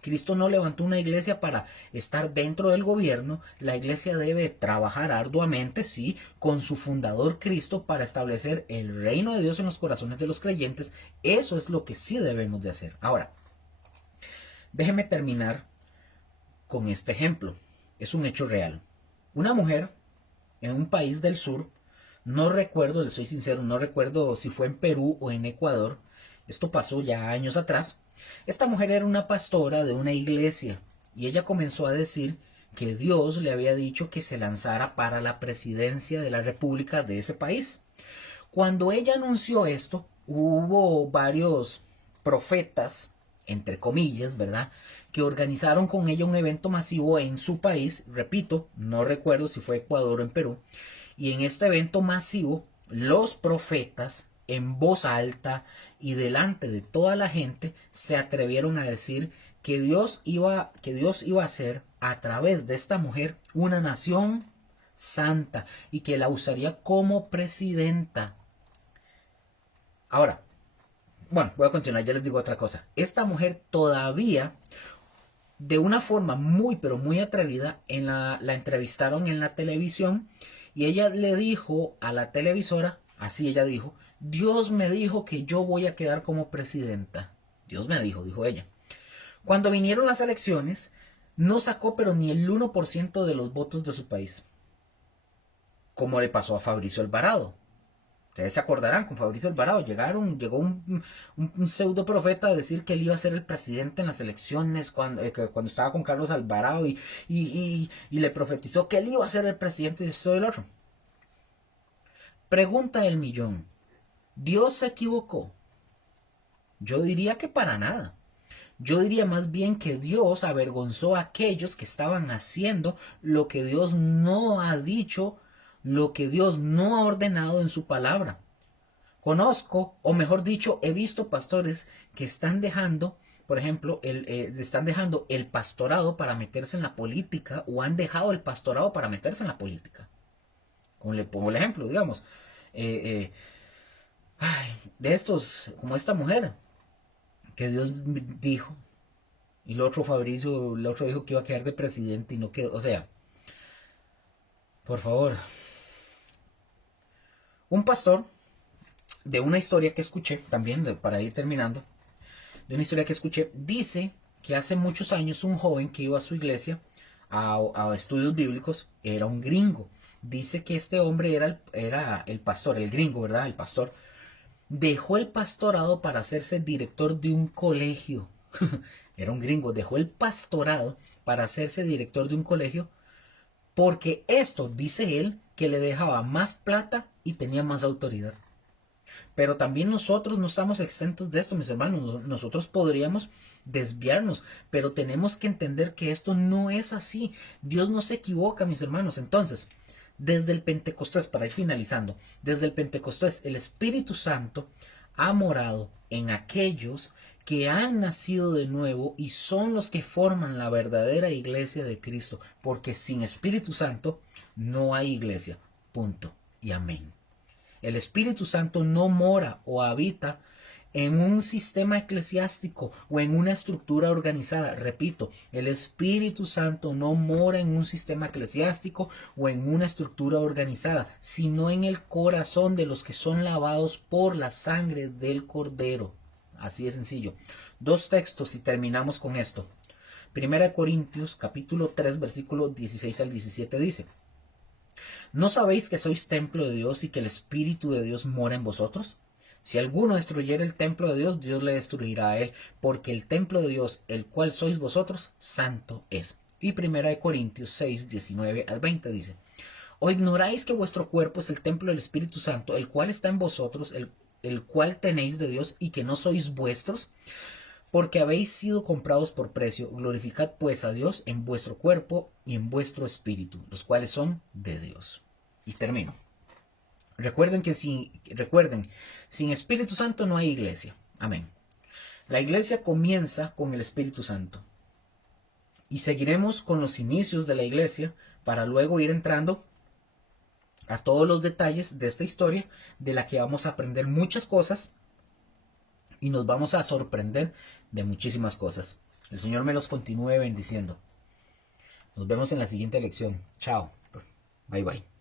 Cristo no levantó una iglesia para estar dentro del gobierno. La iglesia debe trabajar arduamente, sí, con su fundador Cristo para establecer el reino de Dios en los corazones de los creyentes. Eso es lo que sí debemos de hacer. Ahora, déjeme terminar con este ejemplo. Es un hecho real. Una mujer en un país del sur, no recuerdo, le soy sincero, no recuerdo si fue en Perú o en Ecuador, esto pasó ya años atrás. Esta mujer era una pastora de una iglesia y ella comenzó a decir que Dios le había dicho que se lanzara para la presidencia de la república de ese país. Cuando ella anunció esto, hubo varios profetas, entre comillas, ¿verdad?, que organizaron con ella un evento masivo en su país. Repito, no recuerdo si fue Ecuador o en Perú. Y en este evento masivo, los profetas, en voz alta y delante de toda la gente, se atrevieron a decir que Dios iba a hacer a través de esta mujer una nación santa y que la usaría como presidenta. Ahora, bueno, voy a continuar, ya les digo otra cosa. Esta mujer todavía, de una forma muy, pero muy atrevida, la entrevistaron en la televisión y ella le dijo a la televisora, así ella dijo, Dios me dijo que yo voy a quedar como presidenta. Dios me dijo ella. Cuando vinieron las elecciones, no sacó pero ni el 1% de los votos de su país, como le pasó a Fabricio Alvarado. Ustedes se acordarán, con Fabricio Alvarado llegó un pseudo profeta a decir que él iba a ser el presidente en las elecciones cuando estaba con Carlos Alvarado y le profetizó que él iba a ser el presidente de esto y del otro. Pregunta del millón, ¿Dios se equivocó? Yo diría que para nada. Yo diría más bien que Dios avergonzó a aquellos que estaban haciendo lo que Dios no ha dicho, lo que Dios no ha ordenado en su palabra. Conozco, o mejor dicho, he visto pastores que están dejando, por ejemplo, están dejando el pastorado para meterse en la política, o han dejado el pastorado para meterse en la política. Como le pongo el ejemplo, digamos, de estos, como esta mujer, que Dios dijo, y el otro dijo que iba a quedar de presidente y no quedó, o sea, por favor. Un pastor, de una historia que escuché, también para ir terminando, de una historia que escuché, dice que hace muchos años un joven que iba a su iglesia a estudios bíblicos era un gringo. Dice que este hombre era el pastor, el gringo, ¿verdad? El pastor. Dejó el pastorado para hacerse director de un colegio. Era un gringo, dejó el pastorado para hacerse director de un colegio porque esto, dice él, que le dejaba más plata y tenía más autoridad. Pero también nosotros no estamos exentos de esto, mis hermanos. Nosotros podríamos desviarnos, pero tenemos que entender que esto no es así. Dios no se equivoca, mis hermanos. Entonces, desde el Pentecostés, para ir finalizando, desde el Pentecostés, el Espíritu Santo ha morado en aquellos que han nacido de nuevo y son los que forman la verdadera iglesia de Cristo, porque sin Espíritu Santo no hay iglesia. Punto y amén. El Espíritu Santo no mora o habita en un sistema eclesiástico o en una estructura organizada. Repito, el Espíritu Santo no mora en un sistema eclesiástico o en una estructura organizada, sino en el corazón de los que son lavados por la sangre del Cordero. Así de sencillo. Dos textos y terminamos con esto. Primera de Corintios, capítulo 3, versículo 16 al 17 dice: ¿No sabéis que sois templo de Dios y que el Espíritu de Dios mora en vosotros? Si alguno destruyera el templo de Dios, Dios le destruirá a él, porque el templo de Dios, el cual sois vosotros, santo es. Y primera de Corintios 6, 19 al 20 dice: ¿O ignoráis que vuestro cuerpo es el templo del Espíritu Santo, el cual está en vosotros, el cual tenéis de Dios, y que no sois vuestros? Porque habéis sido comprados por precio. Glorificad pues a Dios en vuestro cuerpo y en vuestro espíritu, los cuales son de Dios. Y termino. Recuerden, sin Espíritu Santo no hay iglesia. Amén. La iglesia comienza con el Espíritu Santo. Y seguiremos con los inicios de la iglesia para luego ir entrando a todos los detalles de esta historia, de la que vamos a aprender muchas cosas y nos vamos a sorprender de muchísimas cosas. El Señor me los continúe bendiciendo. Nos vemos en la siguiente lección. Chao. Bye bye.